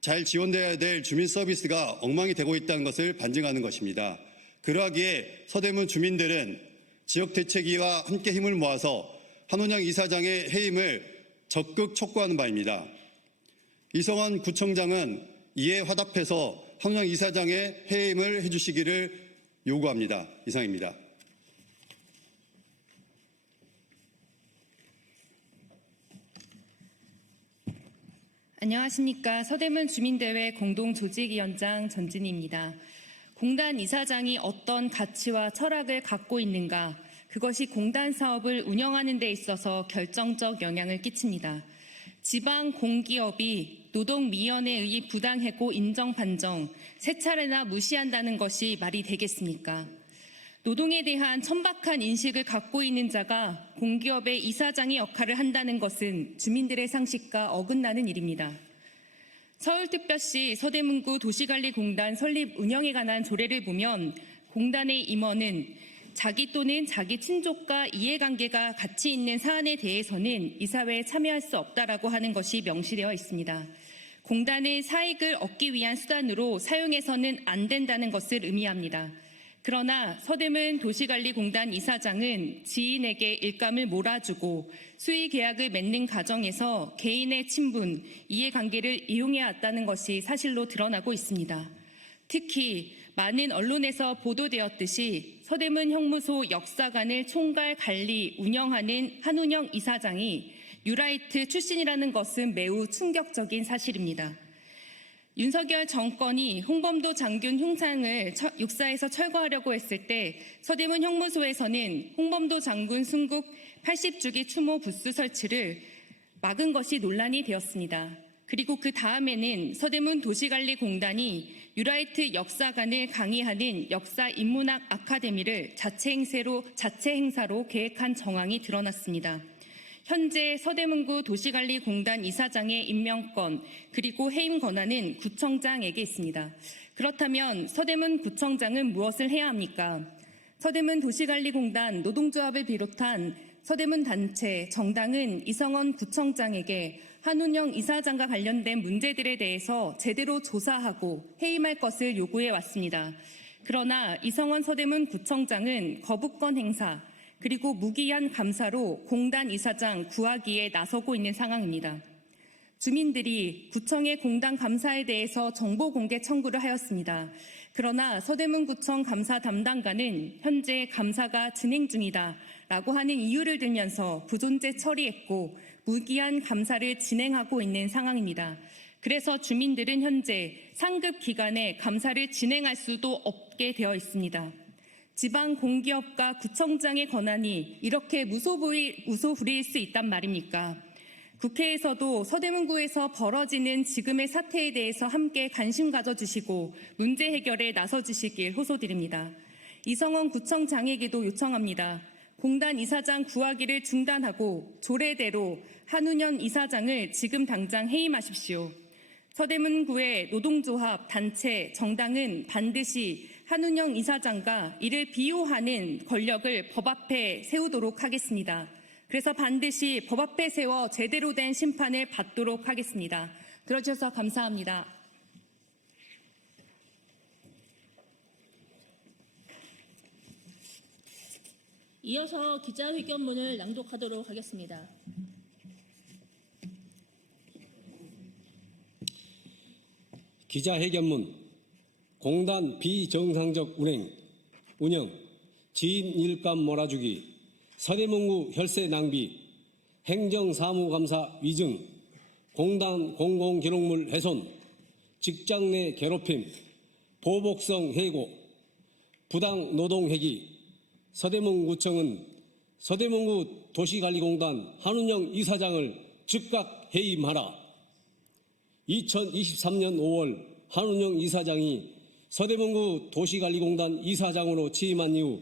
잘 지원돼야 될 주민 서비스가 엉망이 되고 있다는 것을 반증하는 것입니다. 그러하기에 서대문 주민들은 지역대책위와 함께 힘을 모아서 한은영 이사장의 해임을 적극 촉구하는 바입니다. 이성원 구청장은 이에 화답해서 한은영 이사장의 해임을 해주시기를 요구합니다. 이상입니다. 안녕하십니까. 서대문 주민대회 공동조직위원장 전진희입니다. 공단 이사장이 어떤 가치와 철학을 갖고 있는가, 그것이 공단 사업을 운영하는 데 있어서 결정적 영향을 끼칩니다. 지방 공기업이 노동위원회의 부당해고 인정 판정 세 차례나 무시한다는 것이 말이 되겠습니까? 노동에 대한 천박한 인식을 갖고 있는 자가 공기업의 이사장의 역할을 한다는 것은 주민들의 상식과 어긋나는 일입니다. 서울특별시 서대문구 도시관리공단 설립 운영에 관한 조례를 보면 공단의 임원은 자기 또는 자기 친족과 이해관계가 같이 있는 사안에 대해서는 이사회에 참여할 수 없다라고 하는 것이 명시되어 있습니다. 공단은 사익을 얻기 위한 수단으로 사용해서는 안 된다는 것을 의미합니다. 그러나 서대문 도시관리공단 이사장은 지인에게 일감을 몰아주고 수의 계약을 맺는 과정에서 개인의 친분, 이해관계를 이용해왔다는 것이 사실로 드러나고 있습니다. 특히 많은 언론에서 보도되었듯이 서대문 형무소 역사관을 총괄 관리, 운영하는 한운영 이사장이 뉴라이트 출신이라는 것은 매우 충격적인 사실입니다. 윤석열 정권이 홍범도 장군 흉상을 육사에서 철거하려고 했을 때 서대문 형무소에서는 홍범도 장군 순국 80주기 추모 부스 설치를 막은 것이 논란이 되었습니다. 그리고 그 다음에는 서대문 도시관리공단이 뉴라이트 역사관을 강의하는 역사인문학 아카데미를 자체 행사로 계획한 정황이 드러났습니다. 현재 서대문구 도시관리공단 이사장의 임명권 그리고 해임 권한은 구청장에게 있습니다. 그렇다면 서대문 구청장은 무엇을 해야 합니까? 서대문 도시관리공단 노동조합을 비롯한 서대문 단체, 정당은 이성원 구청장에게 한운영 이사장과 관련된 문제들에 대해서 제대로 조사하고 해임할 것을 요구해 왔습니다. 그러나 이성원 서대문 구청장은 거부권 행사, 그리고 무기한 감사로 공단 이사장 구하기에 나서고 있는 상황입니다. 주민들이 구청의 공단 감사에 대해서 정보 공개 청구를 하였습니다. 그러나 서대문구청 감사 담당관은 현재 감사가 진행 중이다라고 하는 이유를 들면서 부존재 처리했고 무기한 감사를 진행하고 있는 상황입니다. 그래서 주민들은 현재 상급 기관에 감사를 진행할 수도 없게 되어 있습니다. 지방 공기업과 구청장의 권한이 이렇게 무소불위일 수 있단 말입니까? 국회에서도 서대문구에서 벌어지는 지금의 사태에 대해서 함께 관심 가져주시고 문제 해결에 나서주시길 호소드립니다. 이성원 구청장에게도 요청합니다. 공단 이사장 구하기를 중단하고 조례대로 한운현 이사장을 지금 당장 해임하십시오. 서대문구의 노동조합, 단체, 정당은 반드시 한운영 이사장과 이를 비호하는 권력을 법 앞에 세우도록 하겠습니다. 그래서 반드시 법 앞에 세워 제대로 된 심판을 받도록 하겠습니다. 들어주셔서 감사합니다. 이어서 기자회견문을 낭독하도록 하겠습니다. 기자회견문, 공단 비정상적 운영, 지인 일감 몰아주기, 서대문구 혈세 낭비, 행정사무감사 위증, 공단 공공기록물 훼손, 직장 내 괴롭힘, 보복성 해고, 부당 노동 회기, 서대문구청은 서대문구 도시관리공단 한운영 이사장을 즉각 해임하라. 2023년 5월 한운영 이사장이 서대문구 도시관리공단 이사장으로 취임한 이후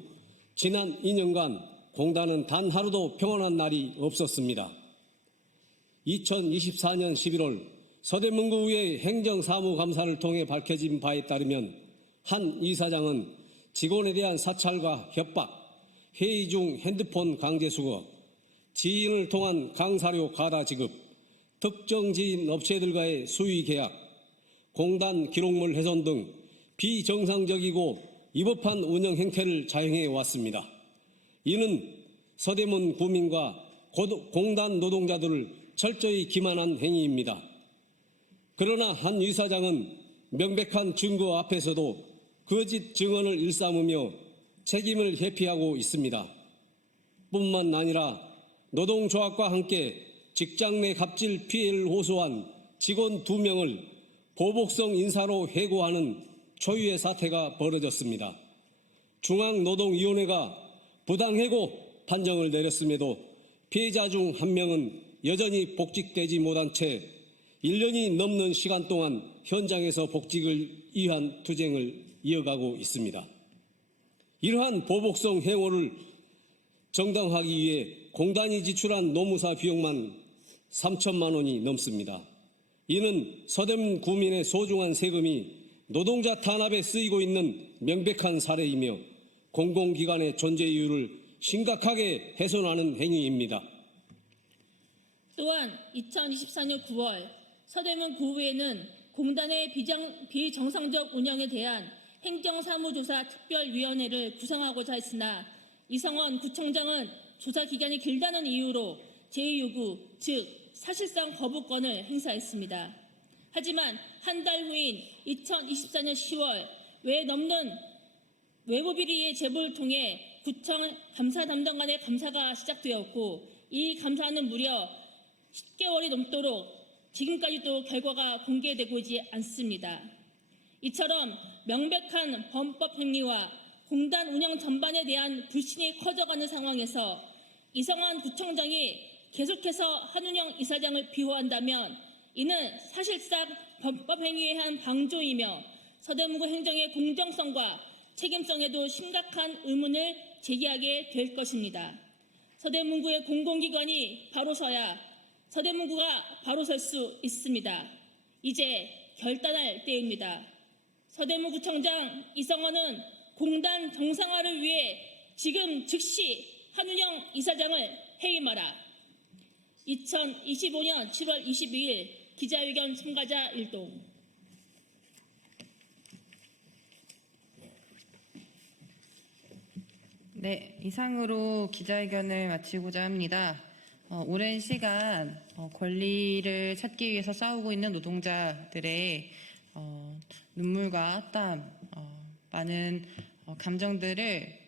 지난 2년간 공단은 단 하루도 평온한 날이 없었습니다. 2024년 11월 서대문구의 행정사무감사를 통해 밝혀진 바에 따르면 한 이사장은 직원에 대한 사찰과 협박, 회의 중 핸드폰 강제 수거, 지인을 통한 강사료 가다 지급, 특정 지인 업체들과의 수의 계약, 공단 기록물 훼손 등 비정상적이고 위법한 운영 행태를 자행해 왔습니다. 이는 서대문 구민과 공단 노동자들을 철저히 기만한 행위입니다. 그러나 한 이사장은 명백한 증거 앞에서도 거짓 증언을 일삼으며 책임을 회피하고 있습니다. 뿐만 아니라 노동조합과 함께 직장 내 갑질 피해를 호소한 직원 2명을 보복성 인사로 해고하는 초유의 사태가 벌어졌습니다. 중앙노동위원회가 부당해고 판정을 내렸음에도 피해자 중 1명은 여전히 복직되지 못한 채 1년이 넘는 시간 동안 현장에서 복직을 위한 투쟁을 이어가고 있습니다. 이러한 보복성 행위를 정당화하기 위해 공단이 지출한 노무사 비용만 3천만 원이 넘습니다. 이는 서대문 구민의 소중한 세금이 노동자 탄압에 쓰이고 있는 명백한 사례이며 공공기관의 존재 이유를 심각하게 훼손하는 행위입니다. 또한 2024년 9월 서대문 구의회는 공단의 비정상적 운영에 대한 행정사무조사 특별위원회를 구성하고자 했으나 이성원 구청장은 조사 기간이 길다는 이유로 제2요구, 즉 사실상 거부권을 행사했습니다. 하지만 한 달 후인 2024년 10월 외부 비리의 제보를 통해 구청 감사 담당관의 감사가 시작되었고 이 감사는 무려 10개월이 넘도록 지금까지도 결과가 공개되고 있지 않습니다. 이처럼 명백한 범법 행위와 공단 운영 전반에 대한 불신이 커져가는 상황에서 이성환 구청장이 계속해서 한운영 이사장을 비호한다면 이는 사실상 범법 행위에 한 방조이며 서대문구 행정의 공정성과 책임성에도 심각한 의문을 제기하게 될 것입니다. 서대문구의 공공기관이 바로 서야 서대문구가 바로 설 수 있습니다. 이제 결단할 때입니다. 서대문구청장 이성원은 공단 정상화를 위해 지금 즉시 한운영 이사장을 해임하라. 2025년 7월 22일 기자회견 참가자 일동. 네, 이상으로 기자회견을 마치고자 합니다. 오랜 시간 권리를 찾기 위해서 싸우고 있는 노동자들의 눈물과 땀, 많은 감정들을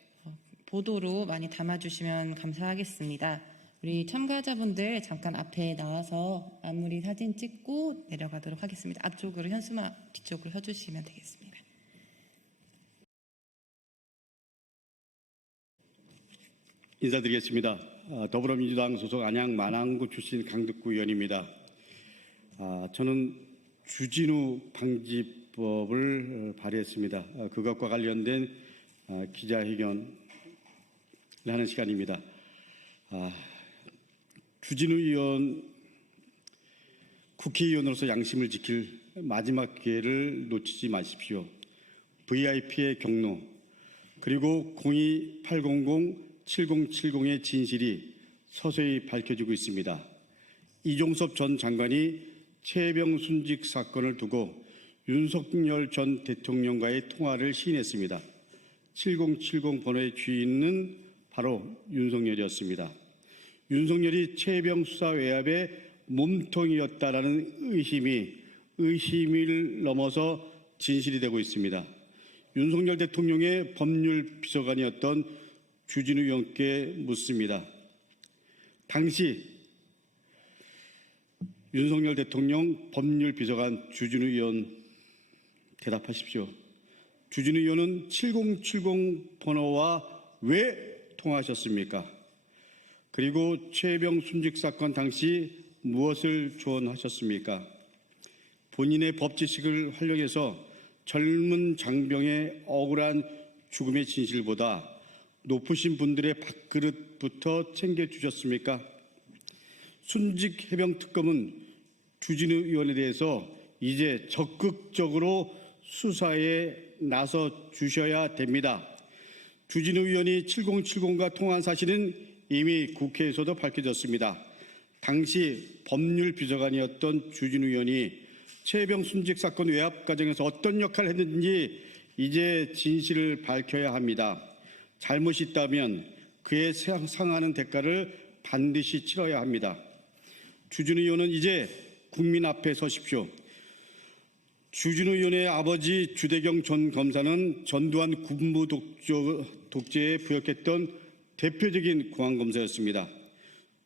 보도로 많이 담아주시면 감사하겠습니다. 우리 참가자분들 잠깐 앞에 나와서 마무리 사진 찍고 내려가도록 하겠습니다. 앞쪽으로 현수막 뒤쪽으로 서주시면 되겠습니다. 인사드리겠습니다. 더불어민주당 소속 안양 만안구 출신 강덕구 의원입니다. 저는 주진우 방지법을 발의했습니다. 그것과 관련된 기자회견을 하는 시간입니다. 주진우 의원 국회의원으로서 양심을 지킬 마지막 기회를 놓치지 마십시오. VIP의 경로 그리고 02-800-7070의 진실이 서서히 밝혀지고 있습니다. 이종섭 전 장관이 최혜병 순직 사건을 두고 윤석열 전 대통령과의 통화를 시인했습니다. 7070 번호의 주인은 바로 윤석열이었습니다. 윤석열이 최혜병 수사 외압의 몸통이었다라는 의심을 넘어서 진실이 되고 있습니다. 윤석열 대통령의 법률 비서관이었던 주진우 의원께 묻습니다. 당시 윤석열 대통령 법률 비서관 주진우 의원 대답하십시오. 주진우 의원은 7070 번호와 왜 통화하셨습니까? 그리고 최혜병 순직 사건 당시 무엇을 조언하셨습니까? 본인의 법 지식을 활용해서 젊은 장병의 억울한 죽음의 진실보다 높으신 분들의 밥그릇부터 챙겨주셨습니까? 순직 해병 특검은 주진우 의원에 대해서 이제 적극적으로 수사에 나서 주셔야 됩니다. 주진우 의원이 7070과 통화한 사실은 이미 국회에서도 밝혀졌습니다. 당시 법률 비서관이었던 주진우 의원이 최혜병 순직 사건 외압 과정에서 어떤 역할을 했는지 이제 진실을 밝혀야 합니다. 잘못이 있다면 그에 상하는 대가를 반드시 치러야 합니다. 주진우 의원은 이제 국민 앞에 서십시오. 주진우 의원의 아버지 주대경 전 검사는 전두환 군부 독재에 부역했던 대표적인 공안검사였습니다.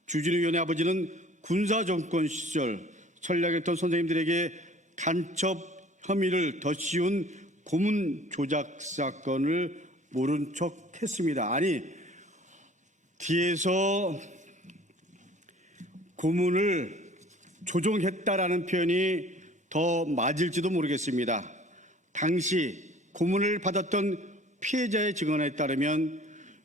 주진우 의원의 아버지는 군사정권 시절 전략했던 선생님들에게 간첩 혐의를 더 씌운 고문 조작 사건을 모른 척 했습니다. 아니, 뒤에서 고문을 조종했다라는 표현이 더 맞을지도 모르겠습니다. 당시 고문을 받았던 피해자의 증언에 따르면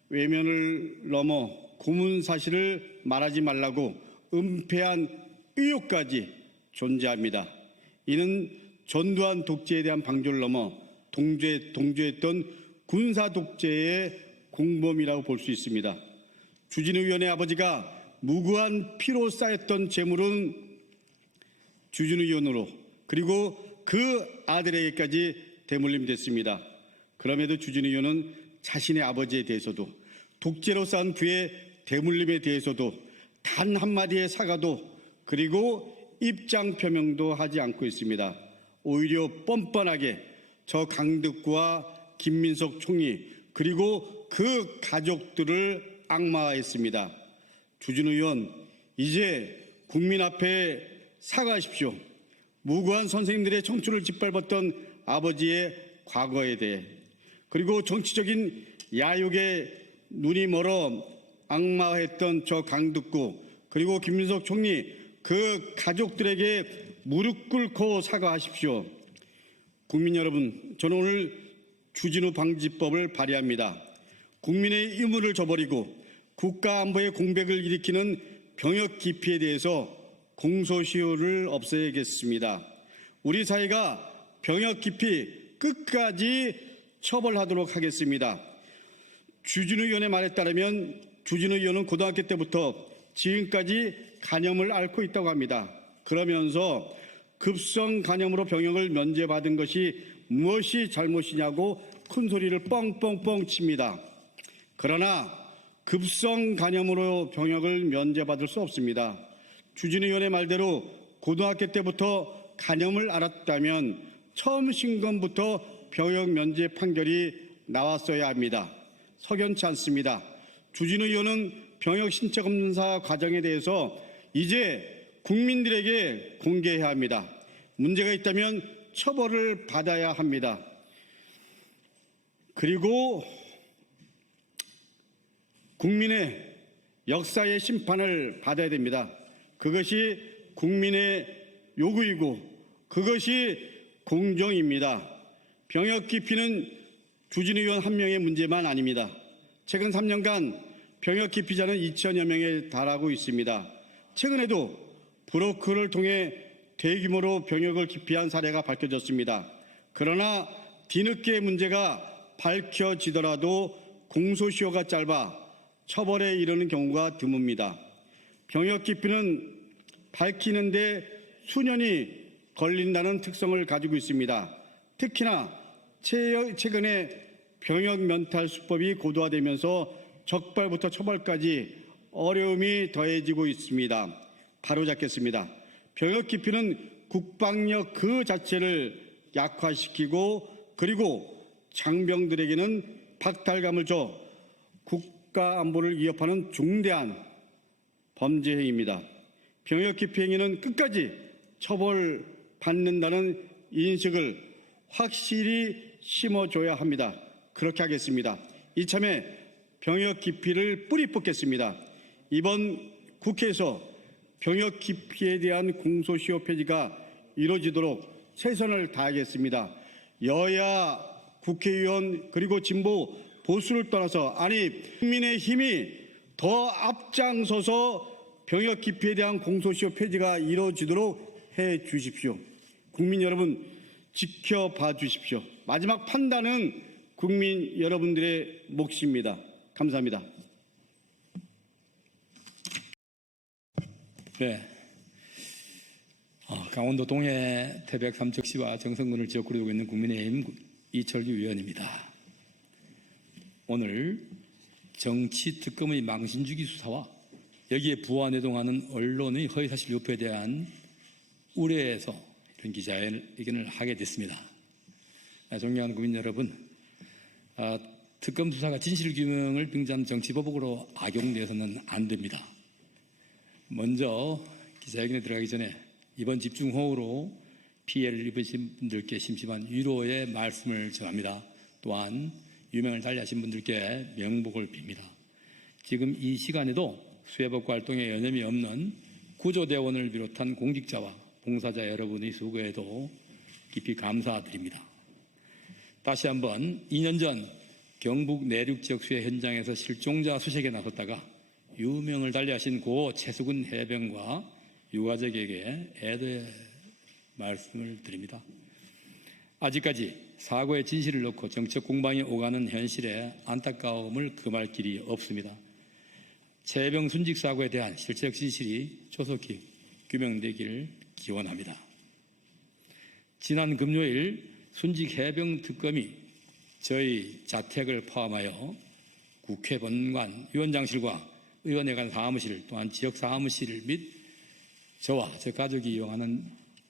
외면을 넘어 고문 사실을 말하지 말라고 은폐한 의혹까지 존재합니다. 이는 전두환 독재에 대한 방조를 넘어 동조했던 군사 독재의 공범이라고 볼 수 있습니다. 주진우 의원의 아버지가 무고한 피로 쌓였던 재물은 주진우 의원으로 그리고 그 아들에게까지 대물림됐습니다. 그럼에도 주진우 의원은 자신의 아버지에 대해서도 독재로 쌓은 부의 대물림에 대해서도 단 한마디의 사과도 그리고 입장 표명도 하지 않고 있습니다. 오히려 뻔뻔하게 저 강덕구와 김민석 총리 그리고 그 가족들을 악마화했습니다. 주진우 의원, 이제 국민 앞에 사과하십시오. 무고한 선생님들의 청춘을 짓밟았던 아버지의 과거에 대해 그리고 정치적인 야욕에 눈이 멀어 악마화했던 저 강덕구 그리고 김민석 총리 그 가족들에게 무릎 꿇고 사과하십시오. 국민 여러분, 저는 오늘 주진우 방지법을 발의합니다. 국민의 의무를 저버리고 국가 안보의 공백을 일으키는 병역 기피에 대해서 공소시효를 없애야겠습니다. 우리 사회가 병역 기피 끝까지 처벌하도록 하겠습니다. 주진우 의원의 말에 따르면 주진우 의원은 고등학교 때부터 지금까지 간염을 앓고 있다고 합니다. 그러면서 급성 간염으로 병역을 면제받은 것이 무엇이 잘못이냐고 큰 소리를 뻥뻥뻥 칩니다. 그러나 급성 간염으로 병역을 면제받을 수 없습니다. 주진우 의원의 말대로 고등학교 때부터 간염을 앓았다면 처음 신검부터 병역 면제 판결이 나왔어야 합니다. 석연치 않습니다. 주진우 의원은 병역 신체 검사 과정에 대해서 이제 국민들에게 공개해야 합니다. 문제가 있다면 처벌을 받아야 합니다. 그리고 국민의 역사의 심판을 받아야 됩니다. 그것이 국민의 요구이고 그것이 공정입니다. 병역 기피는 주진우 의원 한 명의 문제만 아닙니다. 최근 3년간 병역 기피자는 2천여 명에 달하고 있습니다. 최근에도 브로커를 통해 대규모로 병역을 기피한 사례가 밝혀졌습니다. 그러나 뒤늦게 문제가 밝혀지더라도 공소시효가 짧아 처벌에 이르는 경우가 드뭅니다. 병역 기피는 밝히는데 수년이 걸린다는 특성을 가지고 있습니다. 특히나 최근에 병역 면탈 수법이 고도화되면서 적발부터 처벌까지 어려움이 더해지고 있습니다. 바로잡겠습니다. 병역 기피는 국방력 그 자체를 약화시키고 그리고 장병들에게는 박탈감을 줘 국가 안보를 위협하는 중대한 범죄 행위입니다. 병역 기피 행위는 끝까지 처벌받는다는 인식을 확실히 심어줘야 합니다. 그렇게 하겠습니다. 이참에 병역 기피를 뿌리 뽑겠습니다. 이번 국회에서 병역 기피에 대한 공소시효 폐지가 이루어지도록 최선을 다하겠습니다. 여야 국회의원 그리고 진보 보수를 떠나서 국민의힘이 더 앞장서서 병역 기피에 대한 공소시효 폐지가 이루어지도록 해 주십시오. 국민 여러분 지켜봐 주십시오. 마지막 판단은 국민 여러분들의 몫입니다. 감사합니다. 네. 강원도 동해 태백 삼척시와 정선군을 지역구로 두고 있는 국민의힘 이철규 의원입니다. 오늘 정치 특검의 망신주기 수사와 여기에 부화내동하는 언론의 허위사실 유포에 대한 우려에서 이런 기자회견을 하게 됐습니다. 존경하는 국민 여러분, 특검 수사가 진실규명을 빙자한 정치보복으로 악용돼서는 안 됩니다. 먼저 기자회견에 들어가기 전에 이번 집중호우로 피해를 입으신 분들께 심심한 위로의 말씀을 전합니다. 또한 유명을 달리하신 분들께 명복을 빕니다. 지금 이 시간에도 수해복구 활동에 여념이 없는 구조대원을 비롯한 공직자와 봉사자 여러분의 수고에도 깊이 감사드립니다. 다시 한번 2년 전 경북 내륙 지역 수해 현장에서 실종자 수색에 나섰다가 유명을 달리하신 고 최수근 해병과 유가족에게 애도의 말씀을 드립니다. 아직까지 사고의 진실을 놓고 정책 공방이 오가는 현실에 안타까움을 금할 길이 없습니다. 최해병 순직 사고에 대한 실체적 진실이 조속히 규명되기를 기원합니다. 지난 금요일 순직 해병 특검이 저희 자택을 포함하여 국회 본관 위원장실과 의원회관 사무실 또한 지역 사무실 및 저와 제 가족이 이용하는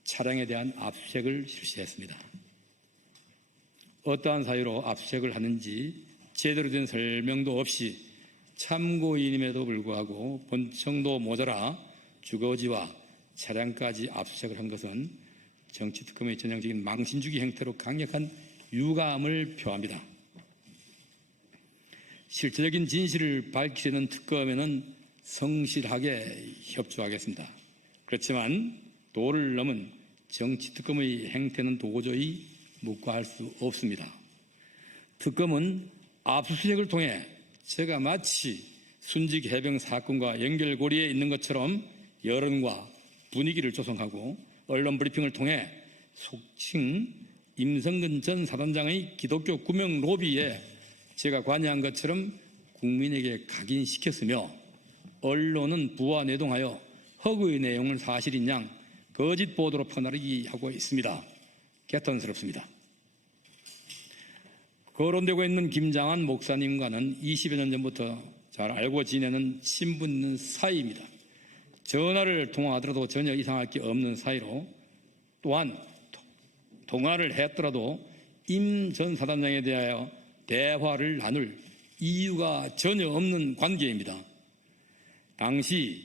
차량에 대한 압수수색을 실시했습니다. 어떠한 사유로 압수수색을 하는지 제대로 된 설명도 없이 참고인임에도 불구하고 본청도 모자라 주거지와 차량까지 압수수색을 한 것은 정치특검의 전형적인 망신주기 행태로 강력한 유감을 표합니다. 실질적인 진실을 밝히려는 특검에는 성실하게 협조하겠습니다. 그렇지만 도를 넘은 정치특검의 행태는 도저히 묵과할 수 없습니다. 특검은 압수수색을 통해 제가 마치 순직 해병 사건과 연결고리에 있는 것처럼 여론과 분위기를 조성하고 언론 브리핑을 통해 속칭 임성근 전 사단장의 기독교 구명 로비에 제가 관여한 것처럼 국민에게 각인시켰으며 언론은 부와 내동하여 허구의 내용을 사실인 양 거짓 보도로 퍼나르기 하고 있습니다. 개탄스럽습니다. 거론되고 있는 김장한 목사님과는 20여 년 전부터 잘 알고 지내는 친분 있는 사이입니다. 전화를 통화하더라도 전혀 이상할 게 없는 사이로 또한 통화를 했더라도 임 전 사단장에 대하여 대화를 나눌 이유가 전혀 없는 관계입니다. 당시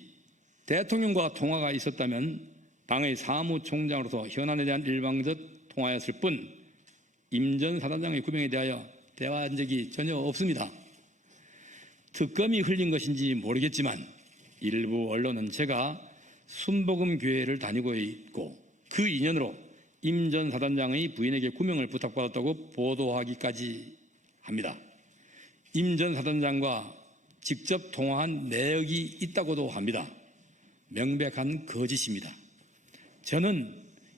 대통령과 통화가 있었다면 당의 사무총장으로서 현안에 대한 일방적 통화였을 뿐 임 전 사단장의 구명에 대하여 대화한 적이 전혀 없습니다. 특검이 흘린 것인지 모르겠지만 일부 언론은 제가 순복음 교회를 다니고 있고 그 인연으로 임 전 사단장의 부인에게 구명을 부탁받았다고 보도하기까지 합니다. 임 전 사단장과 직접 통화한 내역이 있다고도 합니다. 명백한 거짓입니다. 저는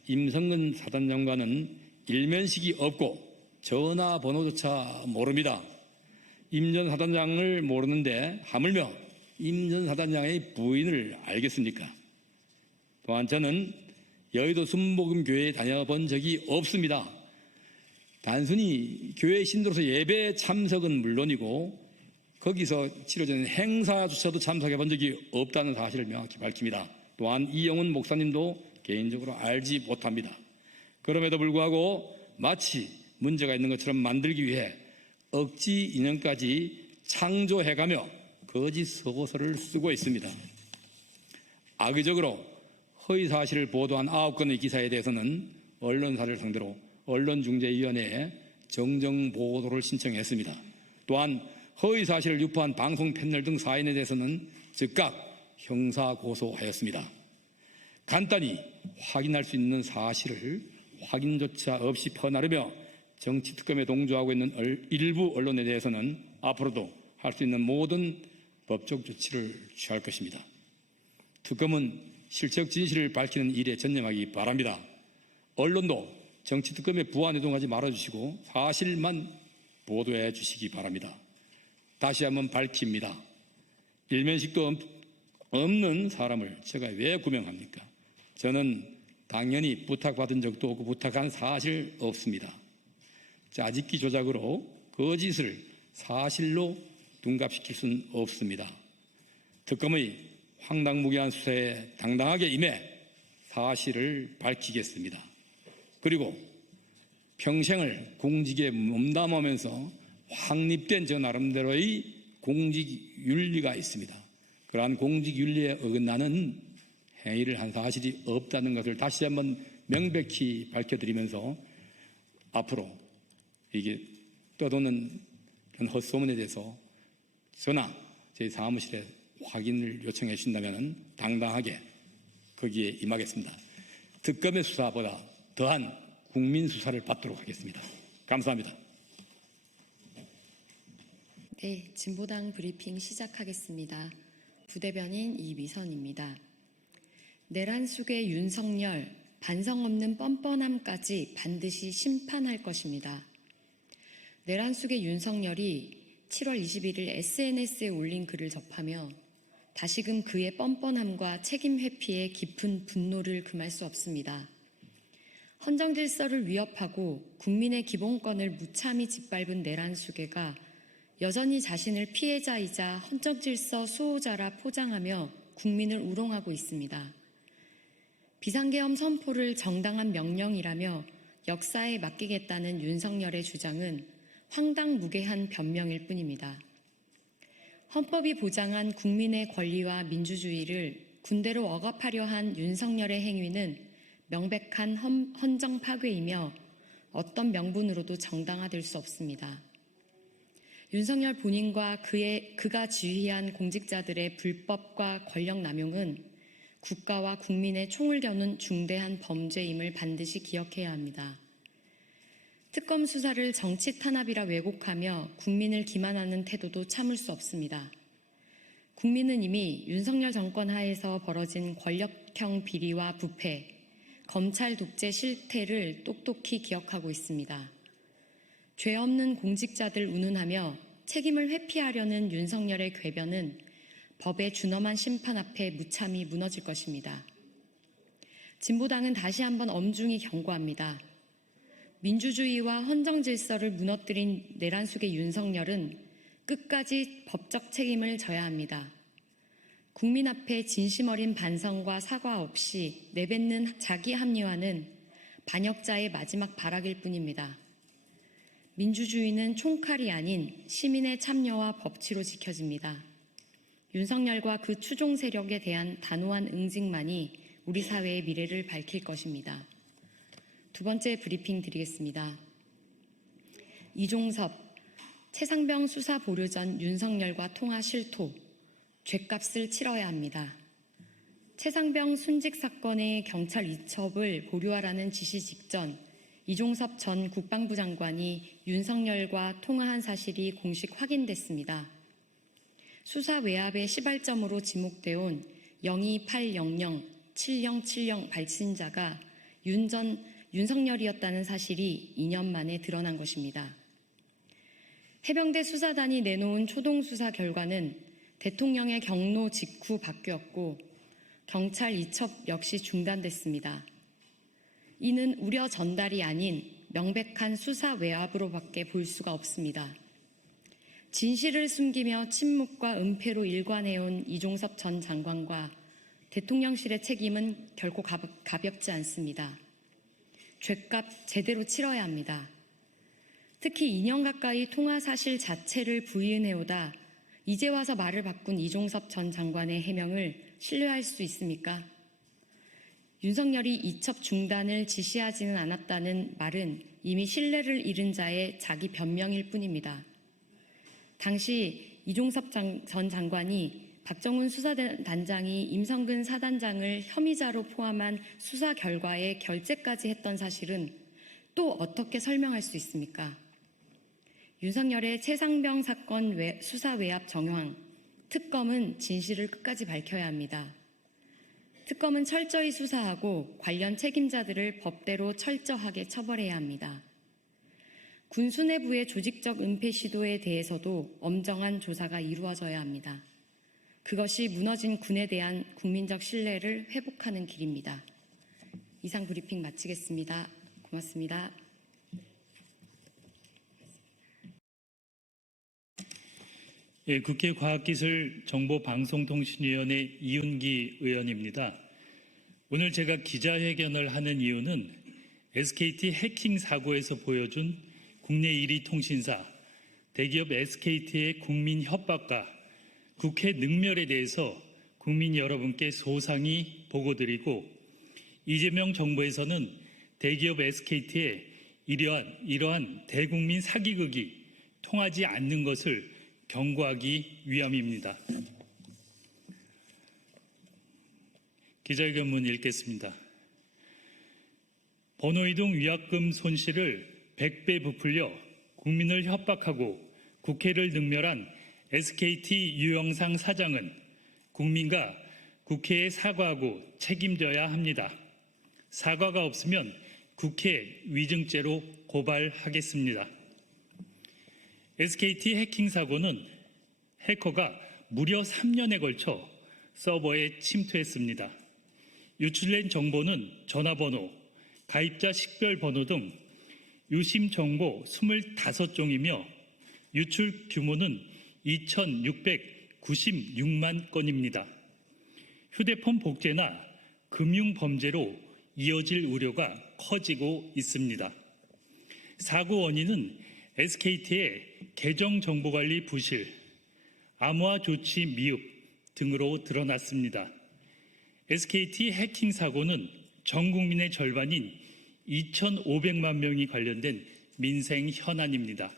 임성근 사단장과는 일면식이 없고 전화번호조차 모릅니다. 임 전 사단장을 모르는데 하물며 임 전 사단장의 부인을 알겠습니까? 또한 저는 여의도 순복음교회에 다녀본 적이 없습니다. 단순히 교회 신도로서 예배 참석은 물론이고 거기서 치러지는 행사조차도 참석해 본 적이 없다는 사실을 명확히 밝힙니다. 또한 이영훈 목사님도 개인적으로 알지 못합니다. 그럼에도 불구하고 마치 문제가 있는 것처럼 만들기 위해 억지 인연까지 창조해가며 거짓 서고서를 쓰고 있습니다. 악의적으로 허위 사실을 보도한 9건의 기사에 대해서는 언론사를 상대로 언론중재위원회에 정정 보도를 신청했습니다. 또한 허위 사실을 유포한 방송 패널 등 사인에 대해서는 즉각 형사 고소하였습니다. 간단히 확인할 수 있는 사실을 확인조차 없이 퍼나르며 정치특검에 동조하고 있는 일부 언론에 대해서는 앞으로도 할 수 있는 모든 법적 조치를 취할 것입니다. 특검은 실체적 진실을 밝히는 일에 전념하기 바랍니다. 언론도 정치특검에 부안해동하지 말아주시고 사실만 보도해 주시기 바랍니다. 다시 한번 밝힙니다. 일면식도 없는 사람을 제가 왜 구명합니까? 저는 당연히 부탁받은 적도 없고 부탁한 사실 없습니다. 짜집기 조작으로 거짓을 사실로 둔갑시킬 수는 없습니다. 특검의 황당무계한 수사에 당당하게 임해 사실을 밝히겠습니다. 그리고 평생을 공직에 몸담으면서 확립된 저 나름대로의 공직윤리가 있습니다. 그러한 공직윤리에 어긋나는 행위를 한 사실이 없다는 것을 다시 한번 명백히 밝혀드리면서 앞으로 이게 떠도는 그런 헛소문에 대해서 저나 저희 사무실에 확인을 요청해 주신다면 당당하게 거기에 임하겠습니다. 특검의 수사보다 더한 국민 수사를 받도록 하겠습니다. 감사합니다. 네, 진보당 브리핑 시작하겠습니다. 부대변인 이미선입니다. 내란 속의 윤석열, 반성 없는 뻔뻔함까지 반드시 심판할 것입니다. 내란 속의 윤석열이 7월 21일 SNS에 올린 글을 접하며 다시금 그의 뻔뻔함과 책임 회피에 깊은 분노를 금할 수 없습니다. 헌정 질서를 위협하고 국민의 기본권을 무참히 짓밟은 내란 수괴가 여전히 자신을 피해자이자 헌정 질서 수호자라 포장하며 국민을 우롱하고 있습니다. 비상계엄 선포를 정당한 명령이라며 역사에 맡기겠다는 윤석열의 주장은 황당무계한 변명일 뿐입니다. 헌법이 보장한 국민의 권리와 민주주의를 군대로 억압하려 한 윤석열의 행위는 명백한 헌정 파괴이며 어떤 명분으로도 정당화될 수 없습니다. 윤석열 본인과 그가 지휘한 공직자들의 불법과 권력 남용은 국가와 국민의 총을 겨눈 중대한 범죄임을 반드시 기억해야 합니다. 특검 수사를 정치 탄압이라 왜곡하며 국민을 기만하는 태도도 참을 수 없습니다. 국민은 이미 윤석열 정권 하에서 벌어진 권력형 비리와 부패, 검찰 독재 실태를 똑똑히 기억하고 있습니다. 죄 없는 공직자들 운운하며 책임을 회피하려는 윤석열의 궤변은 법의 준엄한 심판 앞에 무참히 무너질 것입니다. 진보당은 다시 한번 엄중히 경고합니다. 민주주의와 헌정 질서를 무너뜨린 내란 속의 윤석열은 끝까지 법적 책임을 져야 합니다. 국민 앞에 진심 어린 반성과 사과 없이 내뱉는 자기 합리화는 반역자의 마지막 발악일 뿐입니다. 민주주의는 총칼이 아닌 시민의 참여와 법치로 지켜집니다. 윤석열과 그 추종 세력에 대한 단호한 응징만이 우리 사회의 미래를 밝힐 것입니다. 두 번째 브리핑 드리겠습니다. 이종섭, 최상병 수사 보류 전 윤석열과 통화 실토, 죗값을 치러야 합니다. 최상병 순직 사건의 경찰 이첩을 보류하라는 지시 직전 이종섭 전 국방부 장관이 윤석열과 통화한 사실이 공식 확인됐습니다. 수사 외압의 시발점으로 지목되어 온 02800, 7070 발신자가 윤석열이었다는 사실이 2년 만에 드러난 것입니다. 해병대 수사단이 내놓은 초동수사 결과는 대통령의 경로 직후 바뀌었고 경찰 이첩 역시 중단됐습니다. 이는 우려 전달이 아닌 명백한 수사 외압으로밖에 볼 수가 없습니다. 진실을 숨기며 침묵과 은폐로 일관해온 이종섭 전 장관과 대통령실의 책임은 결코 가볍지 않습니다. 죗값 제대로 치러야 합니다. 특히 2년 가까이 통화 사실 자체를 부인해오다 이제 와서 말을 바꾼 이종섭 전 장관의 해명을 신뢰할 수 있습니까? 윤석열이 이첩 중단을 지시하지는 않았다는 말은 이미 신뢰를 잃은 자의 자기 변명일 뿐입니다. 당시 이종섭 전 장관이 박정훈 수사단장이 임성근 사단장을 혐의자로 포함한 수사 결과에 결재까지 했던 사실은 또 어떻게 설명할 수 있습니까? 윤석열의 최상병 사건 수사 외압 정황, 특검은 진실을 끝까지 밝혀야 합니다. 특검은 철저히 수사하고 관련 책임자들을 법대로 철저하게 처벌해야 합니다. 군수 내부의 조직적 은폐 시도에 대해서도 엄정한 조사가 이루어져야 합니다. 그것이 무너진 군에 대한 국민적 신뢰를 회복하는 길입니다. 이상 브리핑 마치겠습니다. 고맙습니다. 예, 국회 과학기술정보방송통신위원회 이윤기 의원입니다. 오늘 제가 기자회견을 하는 이유는 SKT 해킹 사고에서 보여준 국내 1위 통신사 대기업 SKT의 국민 협박과 국회 능멸에 대해서 국민 여러분께 소상히 보고드리고 이재명 정부에서는 대기업 SKT의 이러한 대국민 사기극이 통하지 않는 것을 경고하기 위함입니다. 기자회견문 읽겠습니다. 번호이동 위약금 손실을 100배 부풀려 국민을 협박하고 국회를 능멸한 SKT 유영상 사장은 국민과 국회에 사과하고 책임져야 합니다. 사과가 없으면 국회 위증죄로 고발하겠습니다. SKT 해킹 사고는 해커가 무려 3년에 걸쳐 서버에 침투했습니다. 유출된 정보는 전화번호, 가입자 식별번호 등 유심 정보 25종이며 유출 규모는 2,696만 건입니다. 휴대폰 복제나 금융 범죄로 이어질 우려가 커지고 있습니다. 사고 원인은 SKT의 계정 정보관리 부실, 암호화 조치 미흡 등으로 드러났습니다. SKT 해킹 사고는 전 국민의 절반인 2,500만 명이 관련된 민생 현안입니다.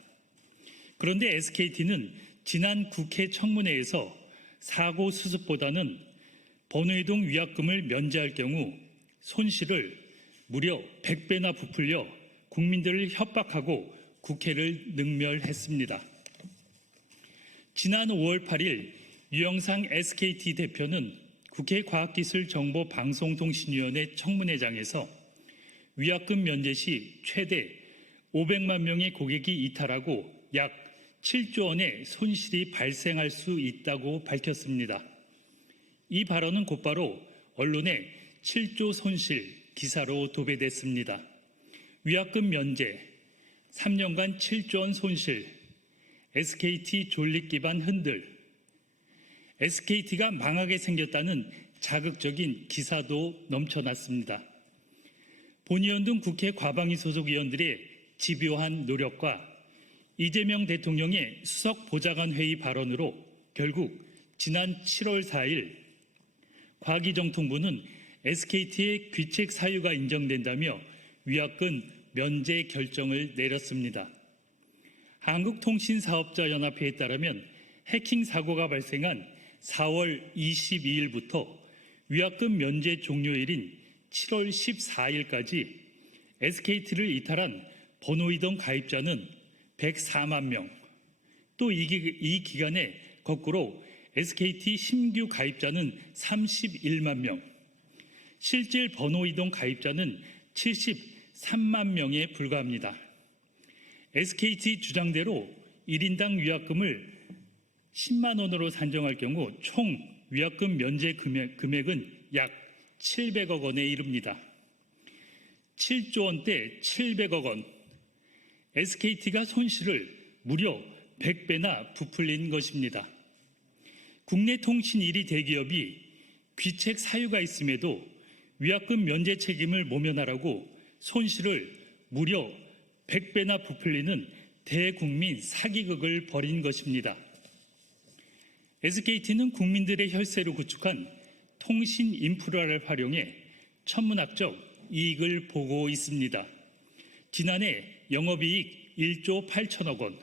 그런데 SKT는 지난 국회 청문회에서 사고 수습보다는 번호이동 위약금을 면제할 경우 손실을 무려 100배나 부풀려 국민들을 협박하고 국회를 능멸했습니다. 지난 5월 8일 유영상 SKT 대표는 국회 과학기술정보방송통신위원회 청문회장에서 위약금 면제 시 최대 500만 명의 고객이 이탈하고 약 7조 원의 손실이 발생할 수 있다고 밝혔습니다. 이 발언은 곧바로 언론의 7조 손실 기사로 도배됐습니다. 위약금 면제, 3년간 7조 원 손실, SKT 존립 기반 흔들, SKT가 망하게 생겼다는 자극적인 기사도 넘쳐났습니다. 본 의원 등 국회 과방위 소속 의원들의 집요한 노력과 이재명 대통령의 수석 보좌관 회의 발언으로 결국 지난 7월 4일 과기정통부는 SKT의 귀책 사유가 인정된다며 위약금 면제 결정을 내렸습니다. 한국통신사업자연합회에 따르면 해킹 사고가 발생한 4월 22일부터 위약금 면제 종료일인 7월 14일까지 SKT를 이탈한 번호이동 가입자는 104만 명, 또 이 기간에 거꾸로 SKT 신규 가입자는 31만 명, 실질 번호이동 가입자는 73만 명에 불과합니다. SKT 주장대로 1인당 위약금을 10만 원으로 산정할 경우 총 위약금 면제 금액은 약 700억 원에 이릅니다. 7조 원대 700억 원. SKT가 손실을 무려 100배나 부풀린 것입니다. 국내 통신 1위 대기업이 귀책 사유가 있음에도 위약금 면제 책임을 모면하라고 손실을 무려 100배나 부풀리는 대국민 사기극을 벌인 것입니다. SKT는 국민들의 혈세로 구축한 통신 인프라를 활용해 천문학적 이익을 보고 있습니다. 지난해 영업이익 1조 8천억 원,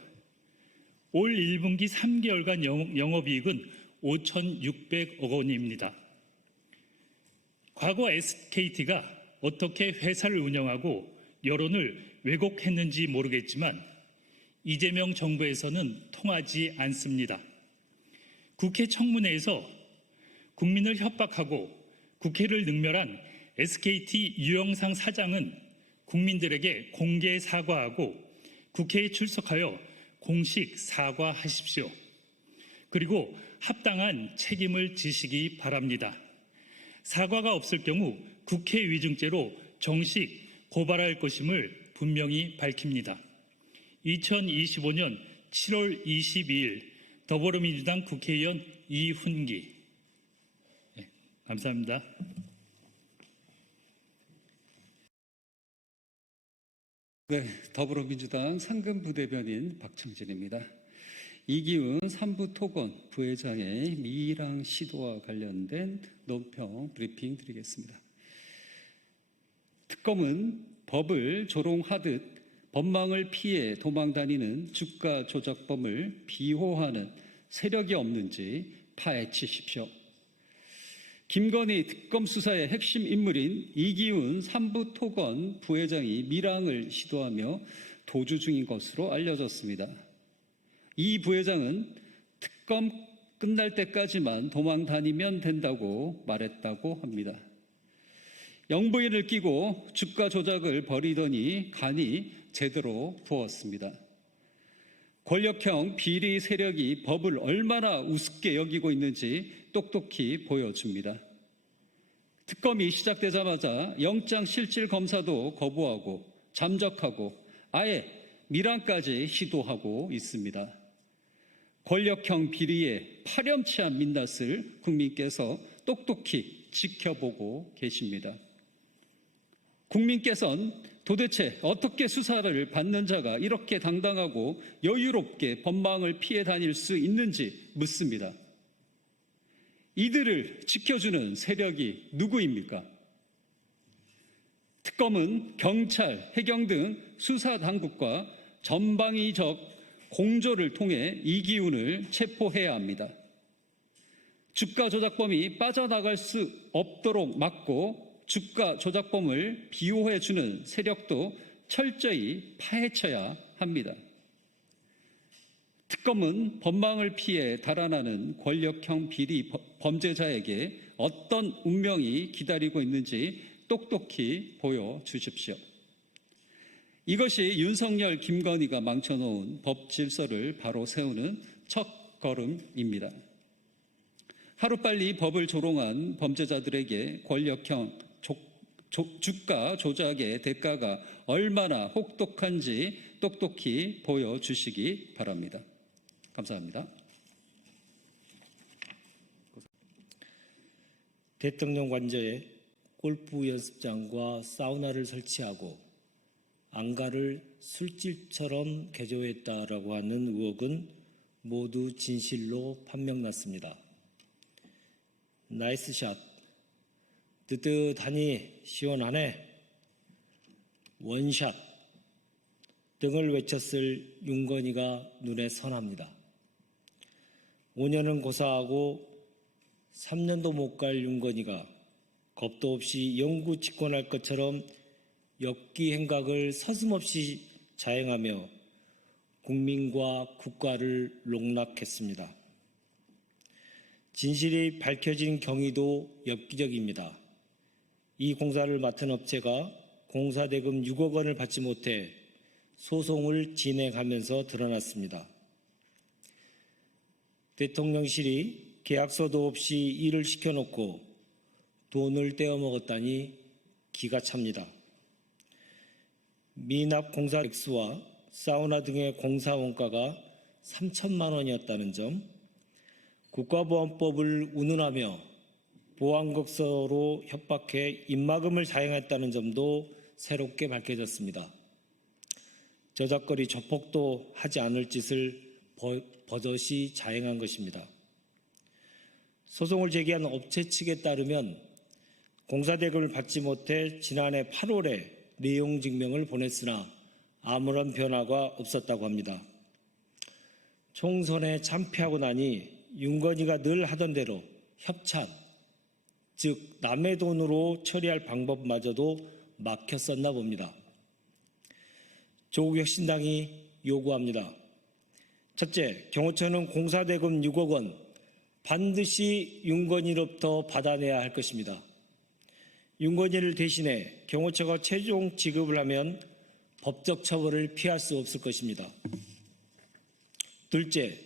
올 1분기 3개월간 영업이익은 5,600억 원입니다. 과거 SKT가 어떻게 회사를 운영하고 여론을 왜곡했는지 모르겠지만 이재명 정부에서는 통하지 않습니다. 국회 청문회에서 국민을 협박하고 국회를 능멸한 SKT 유영상 사장은 국민들에게 공개 사과하고 국회에 출석하여 공식 사과하십시오. 그리고 합당한 책임을 지시기 바랍니다. 사과가 없을 경우 국회 위증죄로 정식 고발할 것임을 분명히 밝힙니다. 2025년 7월 22일 더불어민주당 국회의원 이훈기. 네, 감사합니다. 네, 더불어민주당 상근부대변인 박청진입니다. 이기훈 삼부토건 부회장의 미랑 시도와 관련된 논평 브리핑 드리겠습니다. 특검은 법을 조롱하듯 법망을 피해 도망다니는 주가 조작범을 비호하는 세력이 없는지 파헤치십시오. 김건희 특검 수사의 핵심 인물인 이기훈 삼부토건 부회장이 밀항을 시도하며 도주 중인 것으로 알려졌습니다. 이 부회장은 특검 끝날 때까지만 도망 다니면 된다고 말했다고 합니다. 영부인을 끼고 주가 조작을 벌이더니 간이 제대로 부었습니다. 권력형 비리 세력이 법을 얼마나 우습게 여기고 있는지 똑똑히 보여줍니다. 특검이 시작되자마자 영장 실질 검사도 거부하고 잠적하고 아예 밀항까지 시도하고 있습니다. 권력형 비리에 파렴치한 민낯을 국민께서 똑똑히 지켜보고 계십니다. 국민께서는 도대체 어떻게 수사를 받는 자가 이렇게 당당하고 여유롭게 법망을 피해 다닐 수 있는지 묻습니다. 이들을 지켜주는 세력이 누구입니까? 특검은 경찰, 해경 등 수사 당국과 전방위적 공조를 통해 이 기운을 체포해야 합니다. 주가 조작범이 빠져나갈 수 없도록 막고 주가 조작범을 비호해주는 세력도 철저히 파헤쳐야 합니다. 특검은 법망을 피해 달아나는 권력형 비리 범죄자에게 어떤 운명이 기다리고 있는지 똑똑히 보여주십시오. 이것이 윤석열, 김건희가 망쳐놓은 법 질서를 바로 세우는 첫 걸음입니다. 하루빨리 법을 조롱한 범죄자들에게 권력형 주가 조작의 대가가 얼마나 혹독한지 똑똑히 보여주시기 바랍니다. 감사합니다. 대통령 관저에 골프 연습장과 사우나를 설치하고 안가를 술집처럼 개조했다라고 하는 의혹은 모두 진실로 판명났습니다. 나이스 샷, 뜨뜻하니 시원하네, 원샷 등을 외쳤을 윤건희가 눈에 선합니다. 5년은 고사하고 3년도 못 갈 윤건희가 겁도 없이 영구 집권할 것처럼 엽기 행각을 서슴없이 자행하며 국민과 국가를 농락했습니다. 진실이 밝혀진 경위도 엽기적입니다. 이 공사를 맡은 업체가 공사대금 6억 원을 받지 못해 소송을 진행하면서 드러났습니다. 대통령실이 계약서도 없이 일을 시켜놓고 돈을 떼어먹었다니 기가 찹니다. 미납 공사 액수와 사우나 등의 공사 원가가 3천만 원이었다는 점, 국가보안법을 운운하며 보안국서로 협박해 입막음을 자행했다는 점도 새롭게 밝혀졌습니다. 저작거리 조폭도 하지 않을 짓을 버젓이 자행한 것입니다. 소송을 제기한 업체 측에 따르면 공사대금을 받지 못해 지난해 8월에 내용 증명을 보냈으나 아무런 변화가 없었다고 합니다. 총선에 참패하고 나니 윤건희가 늘 하던 대로 협찬, 즉 남의 돈으로 처리할 방법마저도 막혔었나 봅니다. 조국혁신당이 요구합니다. 첫째, 경호처는 공사대금 6억 원 반드시 윤건희로부터 받아내야 할 것입니다. 윤건희를 대신해 경호처가 최종 지급을 하면 법적 처벌을 피할 수 없을 것입니다. 둘째,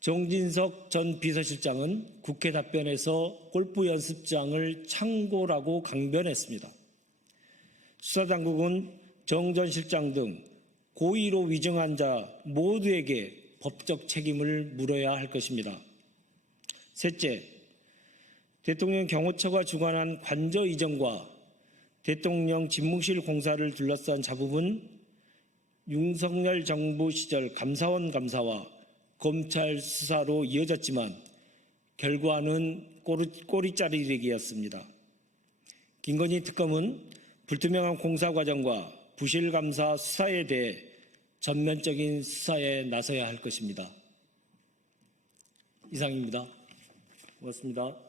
정진석 전 비서실장은 국회 답변에서 골프 연습장을 창고라고 강변했습니다. 수사당국은 정 전 실장 등 고의로 위증한 자 모두에게 법적 책임을 물어야 할 것입니다. 셋째, 대통령 경호처가 주관한 관저 이전과 대통령 집무실 공사를 둘러싼 잡음은 윤석열 정부 시절 감사원 감사와 검찰 수사로 이어졌지만 결과는 꼬리자리되기였습니다. 김건희 특검은 불투명한 공사 과정과 부실 감사 수사에 대해 전면적인 수사에 나서야 할 것입니다. 이상입니다. 고맙습니다.